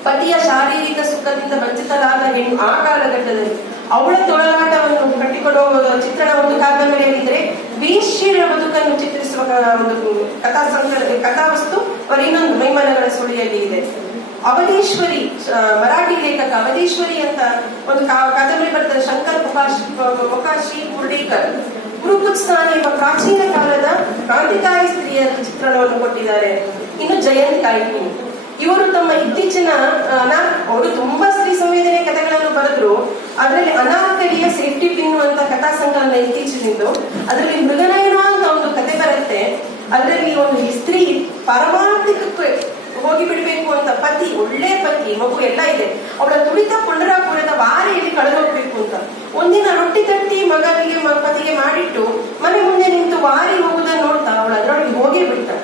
ಪತಿಯ ಶಾರೀರಿಕ ಸುಖದಿಂದ ವಂಚಿತರಾದ ಹೆಣ್ಣು ಆ ಕಾಲಘಟ್ಟದಲ್ಲಿ ಅವಳ ತೊಳಲಾಟವನ್ನು ಕಟ್ಟಿಕೊಡುವ ಚಿತ್ರಣ ಒಂದು ಕಾದಂಬರಿಯಲ್ಲಿದ್ರೆ, ವೇಶ್ಯರ ಬದುಕನ್ನು ಚಿತ್ರಿಸುವ ಒಂದು ಕಥಾವಸ್ತು ಅವರ ಇನ್ನೊಂದು ಮೈಮನಗಳ ಸುಳಿಯಲ್ಲಿ ಇದೆ. ಅವಧೇಶ್ವರಿ, ಮರಾಠಿ ಲೇಖಕ ಅವಧೇಶ್ವರಿ ಅಂತ ಒಂದು ಕಾದಂಬರಿ ಬರ್ತಾರೆ. ಶಂಕರ್ ಮೊಕಾಶಿ ಹುರ್ಡೇಕರ್ ಗುರುಕುತ್ಸ್ನಾನ ಎಂಬ ಪ್ರಾಚೀನ ಕಾಲದ ಕ್ರಾಂತಿಕಾರಿ ಸ್ತ್ರೀಯ ಚಿತ್ರಣವನ್ನು ಕೊಟ್ಟಿದ್ದಾರೆ. ಇನ್ನು ಜಯಂತ್ ಕಾಯ್ಕಿಣಿ ಇವರು ತಮ್ಮ ಇತ್ತೀಚಿನ ಅವರು ತುಂಬಾ ಸ್ತ್ರೀ ಸಂವೇದನೆ ಕಥೆಗಳನ್ನು ಬರೆದ್ರು. ಅದರಲ್ಲಿ ಅನಾರ್ಕಲಿಯ ಸೇಫ್ಟಿ ಪಿನ್ ಅಂತ ಕಥಾ ಸಂಕಲನ ಇತ್ತೀಚಿನಿಂದು. ಅದರಲ್ಲಿ ಮೃಗನಯನ ಅಂತ ಒಂದು ಕಥೆ ಬರುತ್ತೆ. ಅದರಲ್ಲಿ ಒಂದು ಸ್ತ್ರೀ ಪಾರಮಾರ್ಥಿಕಕ್ಕೆ ಹೋಗಿ ಬಿಡ್ಬೇಕು ಅಂತ, ಪತಿ ಒಳ್ಳೆ ಪತಿ, ಮಗು ಎಲ್ಲ ಇದೆ, ಅವಳ ತುಳಿತ ಪುಂಡರಾಪುರದ ವಾರೆಯಲ್ಲಿ ಕಳೆದೋಗ್ಬೇಕು ಅಂತ ಒಂದಿನ ರೊಟ್ಟಿ ತಟ್ಟಿ ಪತಿಗೆ ಮಾಡಿಟ್ಟು ಮನೆ ಮುಂದೆ ನಿಂತು ವಾರಿ ಹೋಗುವುದನ್ನು ನೋಡ್ತಾ ಅವಳು ಅದರೊಳಗೆ ಹೋಗೇ ಬಿಡ್ತಾಳೆ,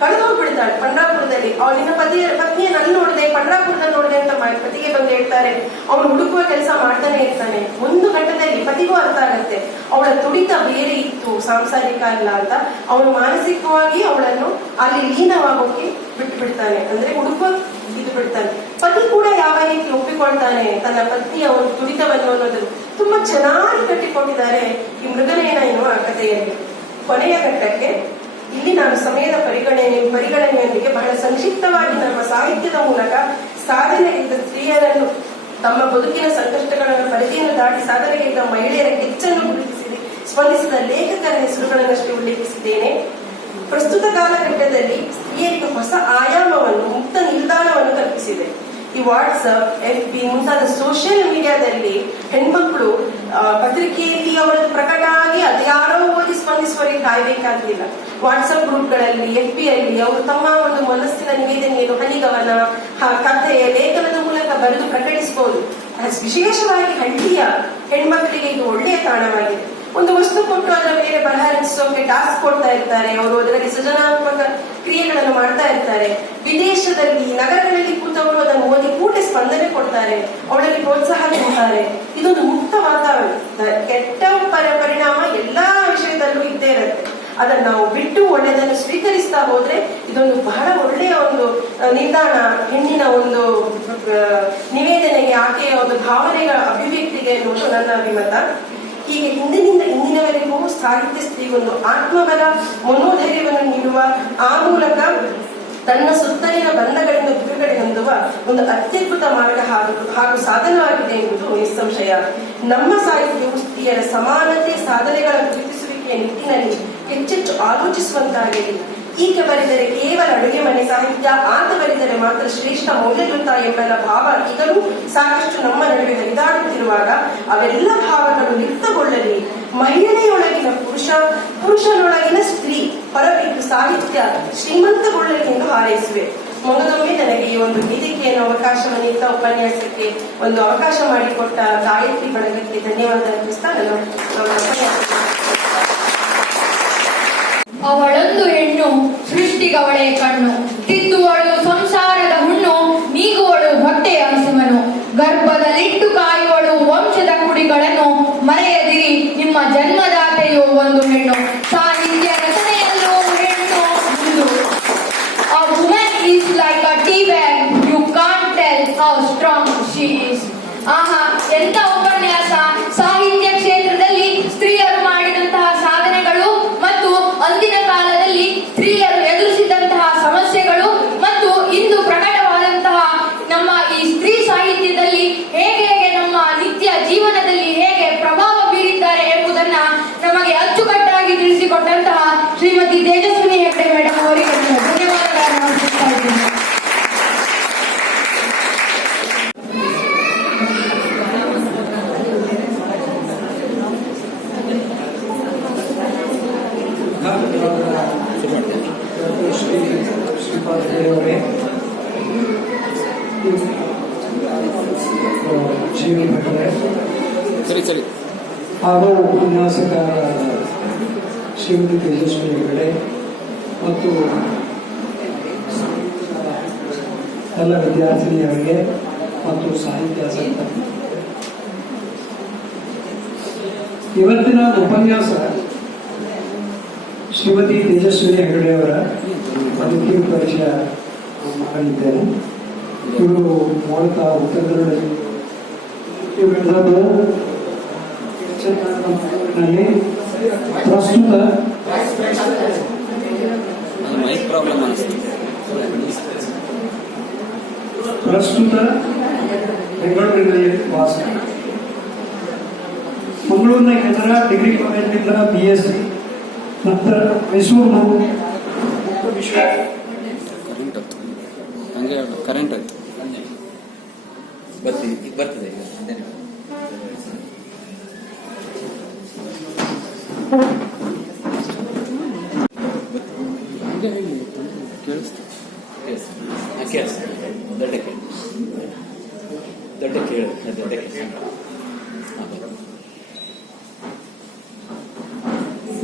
ಕಳೆದೋಗ್ಬಿಡ್ತಾಳೆ ಪಂಡ್ರಾಪುರದಲ್ಲಿ. ಅವಳಿನ ಪತ್ನಿಯನ್ನು ಅಲ್ಲಿ ನೋಡಿದೆ, ಪಂಡ್ರಾಪುರದಲ್ಲಿ ನೋಡಿದೆ ಅಂತ ಪತಿಗೆ ಬಂದು ಹೇಳ್ತಾರೆ. ಅವನು ಹುಡುಕುವ ಕೆಲಸ ಮಾಡ್ತಾನೆ ಇರ್ತಾನೆ. ಒಂದು ಘಟ್ಟದಲ್ಲಿ ಪತಿಗೂ ಅರ್ಥ ಆಗತ್ತೆ ಅವಳ ತುಡಿತ ಬೇರೆ ಇತ್ತು, ಸಾಂಸಾರಿಕ ಅಲ್ಲ ಅಂತ. ಅವನು ಮಾನಸಿಕವಾಗಿ ಅವಳನ್ನು ಅಲ್ಲಿ ಲೀನವಾಗೋಕೆ ಬಿಟ್ಟು ಬಿಡ್ತಾನೆ, ಅಂದ್ರೆ ಹುಡುಕುವ ಇದು ಬಿಡ್ತಾನೆ. ಪತಿ ಕೂಡ ಯಾವ ರೀತಿ ಒಪ್ಪಿಕೊಳ್ತಾನೆ ತನ್ನ ಪತ್ನಿಯ ಒಂದು ತುಡಿತವನ್ನು ಅನ್ನೋದು ತುಂಬಾ ಚೆನ್ನಾಗಿ ಕಟ್ಟಿಕೊಟ್ಟಿದ್ದಾರೆ ಈ ಮೃಗನಯನ ಎನ್ನುವ ಕಥೆಯಲ್ಲಿ. ಕೊನೆಯ ಘಟ್ಟಕ್ಕೆ ಇಲ್ಲಿ ನಾನು ಸಮಯದ ಪರಿಗಣನೆಯೊಂದಿಗೆ ಬಹಳ ಸಂಕ್ಷಿಪ್ತವಾಗಿ ನಮ್ಮ ಸಾಹಿತ್ಯದ ಮೂಲಕ ಸಾಧನೆಗಿದ್ದ ಸ್ತ್ರೀಯರನ್ನು, ತಮ್ಮ ಬದುಕಿನ ಸಂಕಷ್ಟಗಳನ್ನು ಪರಿಧಿಯನ್ನು ದಾಟಿ ಸಾಧನೆಗಿದ್ದ ಮಹಿಳೆಯರ ಕೆಚ್ಚನ್ನು ಗುರುತಿಸಿ ಸ್ಪಂದಿಸಿದ ಲೇಖಕರ ಹೆಸರುಗಳನ್ನಷ್ಟೇ ಉಲ್ಲೇಖಿಸಿದ್ದೇನೆ. ಪ್ರಸ್ತುತ ಕಾಲಘಟ್ಟದಲ್ಲಿ ಸ್ತ್ರೀಯರಿಗೆ ಹೊಸ ಆಯಾಮವನ್ನು, ಮುಕ್ತ ನಿಲ್ದಾಣವನ್ನು ಕಲ್ಪಿಸಿದೆ. ಈ ವಾಟ್ಸಪ್, FB ಮುಂತಾದ ಸೋಷಿಯಲ್ ಮೀಡಿಯಾದಲ್ಲಿ ಹೆಣ್ಮಕ್ಳು ಪತ್ರಿಕೆಯಲ್ಲಿ ಅವರದ್ದು ಪ್ರಕಟ ಆಗಿ ಅದ್ಯಾರೋ ಓದಿ ಸ್ಪಂದಿಸುವವರಿಗೆ ಕಾಯ್ಬೇಕಾಗಿಲ್ಲ. ವಾಟ್ಸಪ್ ಗ್ರೂಪ್ಗಳಲ್ಲಿ, FB ಅಲ್ಲಿ ಅವರು ತಮ್ಮ ಒಂದು ಮನಸ್ಸಿನ ನಿವೇದನೆಯನ್ನು ಹನಿಗವನ, ಕಥೆ, ಲೇಖನದ ಮೂಲಕ ಬರೆದು ಪ್ರಕಟಿಸಬಹುದು. ವಿಶೇಷವಾಗಿ ಹಳ್ಳಿಯ ಹೆಣ್ಮಕ್ಳಿಗೆ ಇದು ಒಳ್ಳೆಯ ತಾಣವಾಗಿದೆ. ಒಂದು ವಸ್ತು ಕೊಟ್ಟು ಅದರ ಮೇಲೆ ಬರಹ ರಚಿಸೋಕೆ ಟಾಸ್ಕ್ ಕೊಡ್ತಾ ಇರ್ತಾರೆ, ಅವರು ಅದರಲ್ಲಿ ಸೃಜನಾತ್ಮಕ ಕ್ರಿಯೆಗಳನ್ನು ಮಾಡ್ತಾ ಇರ್ತಾರೆ. ವಿದೇಶದಲ್ಲಿ, ನಗರಗಳಲ್ಲಿ ಕೂತವರು ಅದನ್ನು ಓದಿ ಕೂಡಲೇ ಸ್ಪಂದನೆ ಕೊಡ್ತಾರೆ, ಅವಳಲ್ಲಿ ಪ್ರೋತ್ಸಾಹ ಕೊಡ್ತಾರೆ. ಇದೊಂದು ಮುಕ್ತ ವಾತಾವರಣ. ಕೆಟ್ಟ ಪರಿಣಾಮ ಎಲ್ಲಾ ವಿಷಯದಲ್ಲೂ ಇದ್ದೇ ಇರುತ್ತೆ. ಅದನ್ನು ನಾವು ಬಿಟ್ಟು ಒಳ್ಳೆಯದನ್ನು ಸ್ವೀಕರಿಸ್ತಾ ಹೋದ್ರೆ ಇದೊಂದು ಬಹಳ ಒಳ್ಳೆಯ ಒಂದು ನಿಲ್ದಾಣ, ಹೆಣ್ಣಿನ ಒಂದು ನಿವೇದನೆಗೆ, ಆಕೆಯ ಒಂದು ಭಾವನೆಗಳ ಅಭಿವ್ಯಕ್ತಿಗೆ ಎನ್ನುವುದು ನನ್ನ ಅಭಿಮತ. ಹೀಗೆ ಹಿಂದಿನಿಂದ ಇಂದಿನವರೆಗೂ ಸಾಹಿತ್ಯ ಸ್ತ್ರೀಗೊಂದು ಆತ್ಮಬಲ, ಮನೋಧೈರ್ಯವನ್ನು ನೀಡುವ, ಆ ಮೂಲಕ ತನ್ನ ಸುತ್ತಲಿನ ಬಂಧಗಳಿಂದ ಬಿಡುಗಡೆ ಹೊಂದುವ ಒಂದು ಅತ್ಯದ್ಭುತ ಮಾರ್ಗ ಹಾಗೂ ಸಾಧನವಾಗಿದೆ ಎಂಬುದು ನಿಸ್ಸಂಶಯ. ನಮ್ಮ ಸಾಹಿತ್ಯವು ಸ್ತ್ರೀಯರ ಸಮಾನತೆ ಸಾಧನೆಗಳ ಗುರುತಿಸುವಿಕೆಯ ನಿಟ್ಟಿನಲ್ಲಿ ಹೆಚ್ಚೆಚ್ಚು ಆಲೋಚಿಸುವಂತಾಗಿದೆ. ಈಕೆ ಬರೆದರೆ ಕೇವಲ ಅಡುಗೆ ಮನೆ ಸಾಹಿತ್ಯ, ಆತ ಬರೆದರೆ ಮಾತ್ರ ಶ್ರೇಷ್ಠ ಮೌಲ್ಯಯುತ ಎಂಬೆಲ್ಲ ಭಾವ ಈಗಲೂ ಸಾಕಷ್ಟು ನಮ್ಮ ನಡುವೆ ಹರಿದಾಡುತ್ತಿರುವಾಗ ಅವೆಲ್ಲ ಭಾವಗಳು ಲಿಪ್ತಗೊಳ್ಳಲಿ. ಮಹಿಳೆಯೊಳಗಿನ ಪುರುಷ, ಪುರುಷನೊಳಗಿನ ಸ್ತ್ರೀ ಹೊರಬಿಟ್ಟು ಸಾಹಿತ್ಯ ಶ್ರೀಮಂತಗೊಳ್ಳಲಿ ಎಂದು ಹಾರೈಸುವೆ. ಮೊದಲೊಮ್ಮೆ ನನಗೆ ಈ ಒಂದು ವೇದಿಕೆಯನ್ನು ಅವಕಾಶವನ್ನಿತ್ತ ಉಪನ್ಯಾಸಕ್ಕೆ ಒಂದು ಅವಕಾಶ ಮಾಡಿಕೊಟ್ಟ ಗಾಯತ್ರಿ ಬಳಗಕ್ಕೆ ಧನ್ಯವಾದ ಅರ್ಪಿಸ್ತಾ ನಾನು ಅವಳೊಂದು ಹೆಣ್ಣು ಸೃಷ್ಟಿಗವಳೆ ಕಣ್ಣು, ತಿದ್ದುವಳು ಸಂಸಾರದ ಹುಣ್ಣು, ನೀಗುವಳು ಹೊಟ್ಟೆಯ ಹಸಿಮನು, ಗರ್ಭದಲ್ಲಿಟ್ಟು ಕಾಯುವಳು ವಂಶದ ಕುಡಿಗಳನ್ನು, ಮರೆಯದಿರಿ ನಿಮ್ಮ ಜನ್ಮದಾತೆಯು ಒಂದು ಹೆಣ್ಣು, ಸಾಹಿತ್ಯ ರಚನೆಯಲ್ಲೂ ಹೆಣ್ಣು ಮುಂದು. A woman is like a tea bag, you can't tell how strong she is. ಆಹಾ, ಎಂತ ಉಪನ್ಯಾಸ! ಸಾಹಿತ್ಯ ಕ್ಷೇತ್ರದಲ್ಲಿ ಸ್ತ್ರೀಯರು ಮಾಡಿದಂತಹ ಸಾಧನೆಗಳು ಮತ್ತು ಅಂದಿನ ಕಾಲದಲ್ಲಿ ಸ್ತ್ರೀಯರು ಎದುರಿಸಿದಂತಹ ಸಮಸ್ಯೆಗಳು ಮತ್ತು ಇಂದು ಪ್ರಕಟವಾದಂತಹ ನಮ್ಮ ಈ ಸ್ತ್ರೀ ಸಾಹಿತ್ಯದಲ್ಲಿ ಹೇಗೆ ನಮ್ಮ ನಿತ್ಯ ಜೀವನದಲ್ಲಿ ಹೇಗೆ ಪ್ರಭಾವ ಬೀರಿದ್ದಾರೆ ಎಂಬುದನ್ನ ನಮಗೆ ಅಚ್ಚುಕಟ್ಟಾಗಿ ತಿಳಿಸಿಕೊಟ್ಟಂತಹ ಶ್ರೀಮತಿ ತೇಜಸ್ವಿನಿ ಹೆಗ್ಡೆ ಮೇಡಮ್ ಅವರಿಗೆ ಧನ್ಯವಾದಗಳನ್ನು ಅರ್ಪಿಸ್ತಾ ಇದ್ದೀನಿ. ಸರಿ ಹಾಗೂ ಉಪನ್ಯಾಸಕಾರರಾದ ಶ್ರೀಮತಿ ತೇಜಸ್ವಿನಿ ಹೆಗಡೆ ಮತ್ತು ಎಲ್ಲ ವಿದ್ಯಾರ್ಥಿನಿಯರಿಗೆ ಮತ್ತು ಸಾಹಿತ್ಯಾಸಕ್ತ ಇವತ್ತಿನ ಉಪನ್ಯಾಸ ಶ್ರೀಮತಿ ತೇಜಸ್ವಿನಿ ಹೆಗಡೆಯವರ ಅಂತಿಮ ಪರಿಚಯ ಮಾಡಲಿದ್ದೇನೆ. ಇವರು ಮೂಲತಃ ಉತ್ತರ ಕನ್ನಡದಲ್ಲಿ ಪ್ರಸ್ತುತ ಬೆಂಗಳೂರಿನಲ್ಲಿ ವಾಸ. ಮಂಗಳೂರಿನ ಕೆನರಾ ಡಿಗ್ರಿ ಕಾಲೇಜಿನಿಂದ BSc, ನಂತರ ಮೈಸೂರು ಕರೆಂಟ್ ಆಯ್ತು ಬರ್ತದೆ.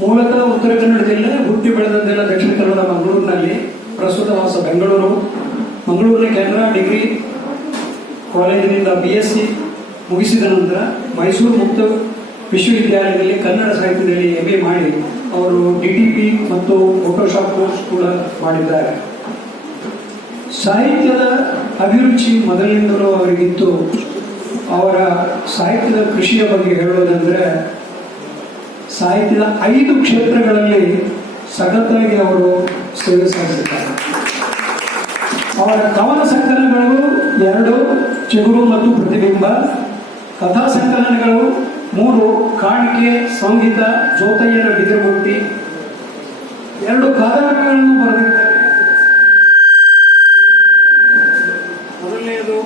ಮೂಲತಃ ಉತ್ತರ ಕನ್ನಡ ಜಿಲ್ಲೆ, ಹುಟ್ಟಿ ಬೆಳೆದದ್ದೆಲ್ಲ ದಕ್ಷಿಣ ಕನ್ನಡ ಮಂಗಳೂರಿನಲ್ಲಿ, ಪ್ರಸ್ತುತ ವಾಸ ಬೆಂಗಳೂರು. ಮಂಗಳೂರಿನ ಕೆನರಾ ಡಿಗ್ರಿ ಕಾಲೇಜಿನಿಂದ BSc ಮುಗಿಸಿದ ನಂತರ ಮೈಸೂರು ಮುಕ್ತ ವಿಶ್ವವಿದ್ಯಾಲಯದಲ್ಲಿ ಕನ್ನಡ ಸಾಹಿತ್ಯದಲ್ಲಿ MA ಮಾಡಿ ಅವರು DTP ಮತ್ತು ಫೋಟೋಶಾಪ್ ಕೋರ್ಸ್ ಕೂಡ ಮಾಡಿದ್ದಾರೆ. ಸಾಹಿತ್ಯದ ಅಭಿರುಚಿ ಮೊದಲಿನಿಂದಲೂ ಅವರಿಗಿತ್ತು. ಅವರ ಸಾಹಿತ್ಯದ ಕೃಷಿಯ ಬಗ್ಗೆ ಹೇಳುವುದಂದ್ರೆ ಸಾಹಿತ್ಯದ 5 ಕ್ಷೇತ್ರಗಳಲ್ಲಿ ಸತತವಾಗಿ ಅವರು ಸೇವೆ ಸಲ್ಲಿಸಿದ್ದಾರೆ. ಅವರ ಕವನ ಸಂಕಲನಗಳು 2, ಚಿಗುರು ಮತ್ತು ಪ್ರತಿಬಿಂಬ. ಕಥಾ ಸಂಕಲನಗಳು 3, ಕಾಣಿಕೆ, ಸಂಗೀತ, ಜೋತಯ್ಯನ ಬಿದಿರುಗುಟ್ಟಿ. 2 ಕಾದಂಬರಿಗಳನ್ನು ಬರೆದಿದ್ದಾರೆ. ಮೊದಲನೆಯದು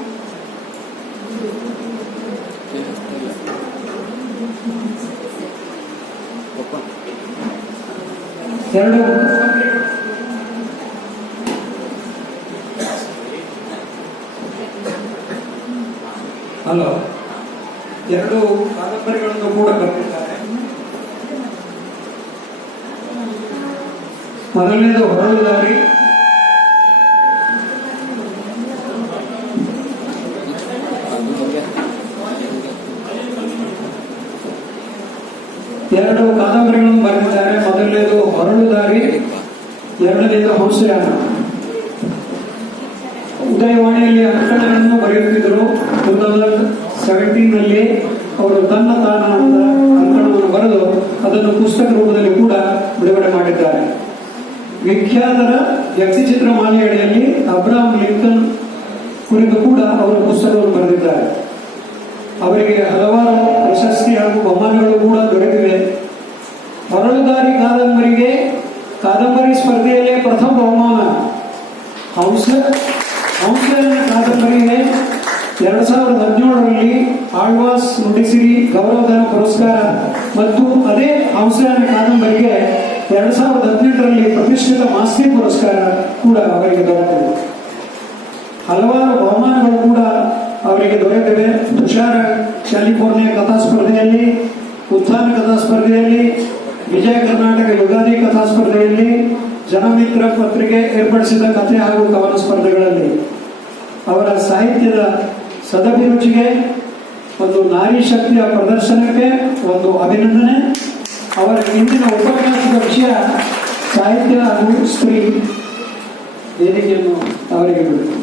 ಎರಡು ಕಾದಂಬರಿಗಳನ್ನು ಕೂಡ ಬರೆದಿದ್ದಾರೆ. ಮೊದಲನೇದು ಹೊರಳು ದಾರಿ, ಎರಡು ಕಾದಂಬರಿಗಳನ್ನು ಬರೆದಿದ್ದಾರೆ. ಮೊದಲನೇದು ಹೊರಳು ಎರಡನೇದು ಹಂಸಯಾನ. ಉದಯವಾಣಿಯಲ್ಲಿ ಅಂಕಣಗಳನ್ನು ಬರೆಯುತ್ತಿದ್ದರು. 2017 ಅವರು ತನ್ನ ತಾನಾದ ಅಂಕಣವನ್ನು ಬರೆದು ಅದನ್ನು ಪುಸ್ತಕ ರೂಪದಲ್ಲಿ ಕೂಡ ಬಿಡುಗಡೆ ಮಾಡಿದ್ದಾರೆ. ವಿಖ್ಯಾತರ ವ್ಯಕ್ತಿಚಿತ್ರ ಮಾಲೆಯಡಿಯಲ್ಲಿ ಅಬ್ರಹಾಂ ಲಿಂಕನ್ ಕುರಿತು ಕೂಡ ಅವರು ಪುಸ್ತಕವನ್ನು ಬರೆದಿದ್ದಾರೆ. ಅವರಿಗೆ ಹಲವಾರು ಪ್ರಶಸ್ತಿ ಹಾಗೂ ಬಹುಮಾನಗಳು ಕೂಡ ದೊರೆತಿವೆ. ಹೊರಳುದಾರಿ ಕಾದಂಬರಿ ಸ್ಪರ್ಧೆಯಲ್ಲೇ ಪ್ರಥಮ ಬಹುಮಾನ. ಹಂಸಯಾನ ಕಾದಂಬರಿಗೆ 2017ರಲ್ಲಿ ಆಳ್ವಾಸ್ ನುಡಿಸಿರಿ ಗೌರವಧನ ಪುರಸ್ಕಾರ ಮತ್ತು ಅದೇ ಹಂಸಯಾನ ಕಾದಂಬರಿಗೆ 2018ರಲ್ಲಿ ಪ್ರತಿಷ್ಠಿತ ಮಾಸ್ತಿ ಪುರಸ್ಕಾರ ಕೂಡ ಅವರಿಗೆ ದೊರೆತಿದೆ. ಹಲವಾರು ಬಹುಮಾನಗಳು ಕೂಡ ಅವರಿಗೆ ದೊರೆತಿವೆ. ತುಷಾರ ಕ್ಯಾಲಿಫೋರ್ನಿಯಾ ಕಥಾ ಸ್ಪರ್ಧೆಯಲ್ಲಿ, ಉತ್ಥಾನ ಕಥಾ ಸ್ಪರ್ಧೆಯಲ್ಲಿ, ವಿಜಯ ಕರ್ನಾಟಕ ಯುಗಾದಿ ಕಥಾ ಸ್ಪರ್ಧೆಯಲ್ಲಿ, ಜನಮಿತ್ರ ಪತ್ರಿಕೆ ಏರ್ಪಡಿಸಿದ ಕಥೆ ಹಾಗೂ ಕವನ ಸ್ಪರ್ಧೆಗಳಲ್ಲಿ ಅವರ ಸಾಹಿತ್ಯದ ಸದಭಿರುಚಿಗೆ, ಒಂದು ನಾರಿ ಶಕ್ತಿಯ ಪ್ರದರ್ಶನಕ್ಕೆ ಒಂದು ಅಭಿನಂದನೆ. ಅವರ ಇಂದಿನ ಉಪನ್ಯಾಸದ ವಿಷಯ ಸಾಹಿತ್ಯ ಹಾಗೂ ಸ್ತ್ರೀ. ವೇದಿಕೆಯನ್ನು ಅವರಿಗೆ ಬಿಡುತ್ತೇನೆ.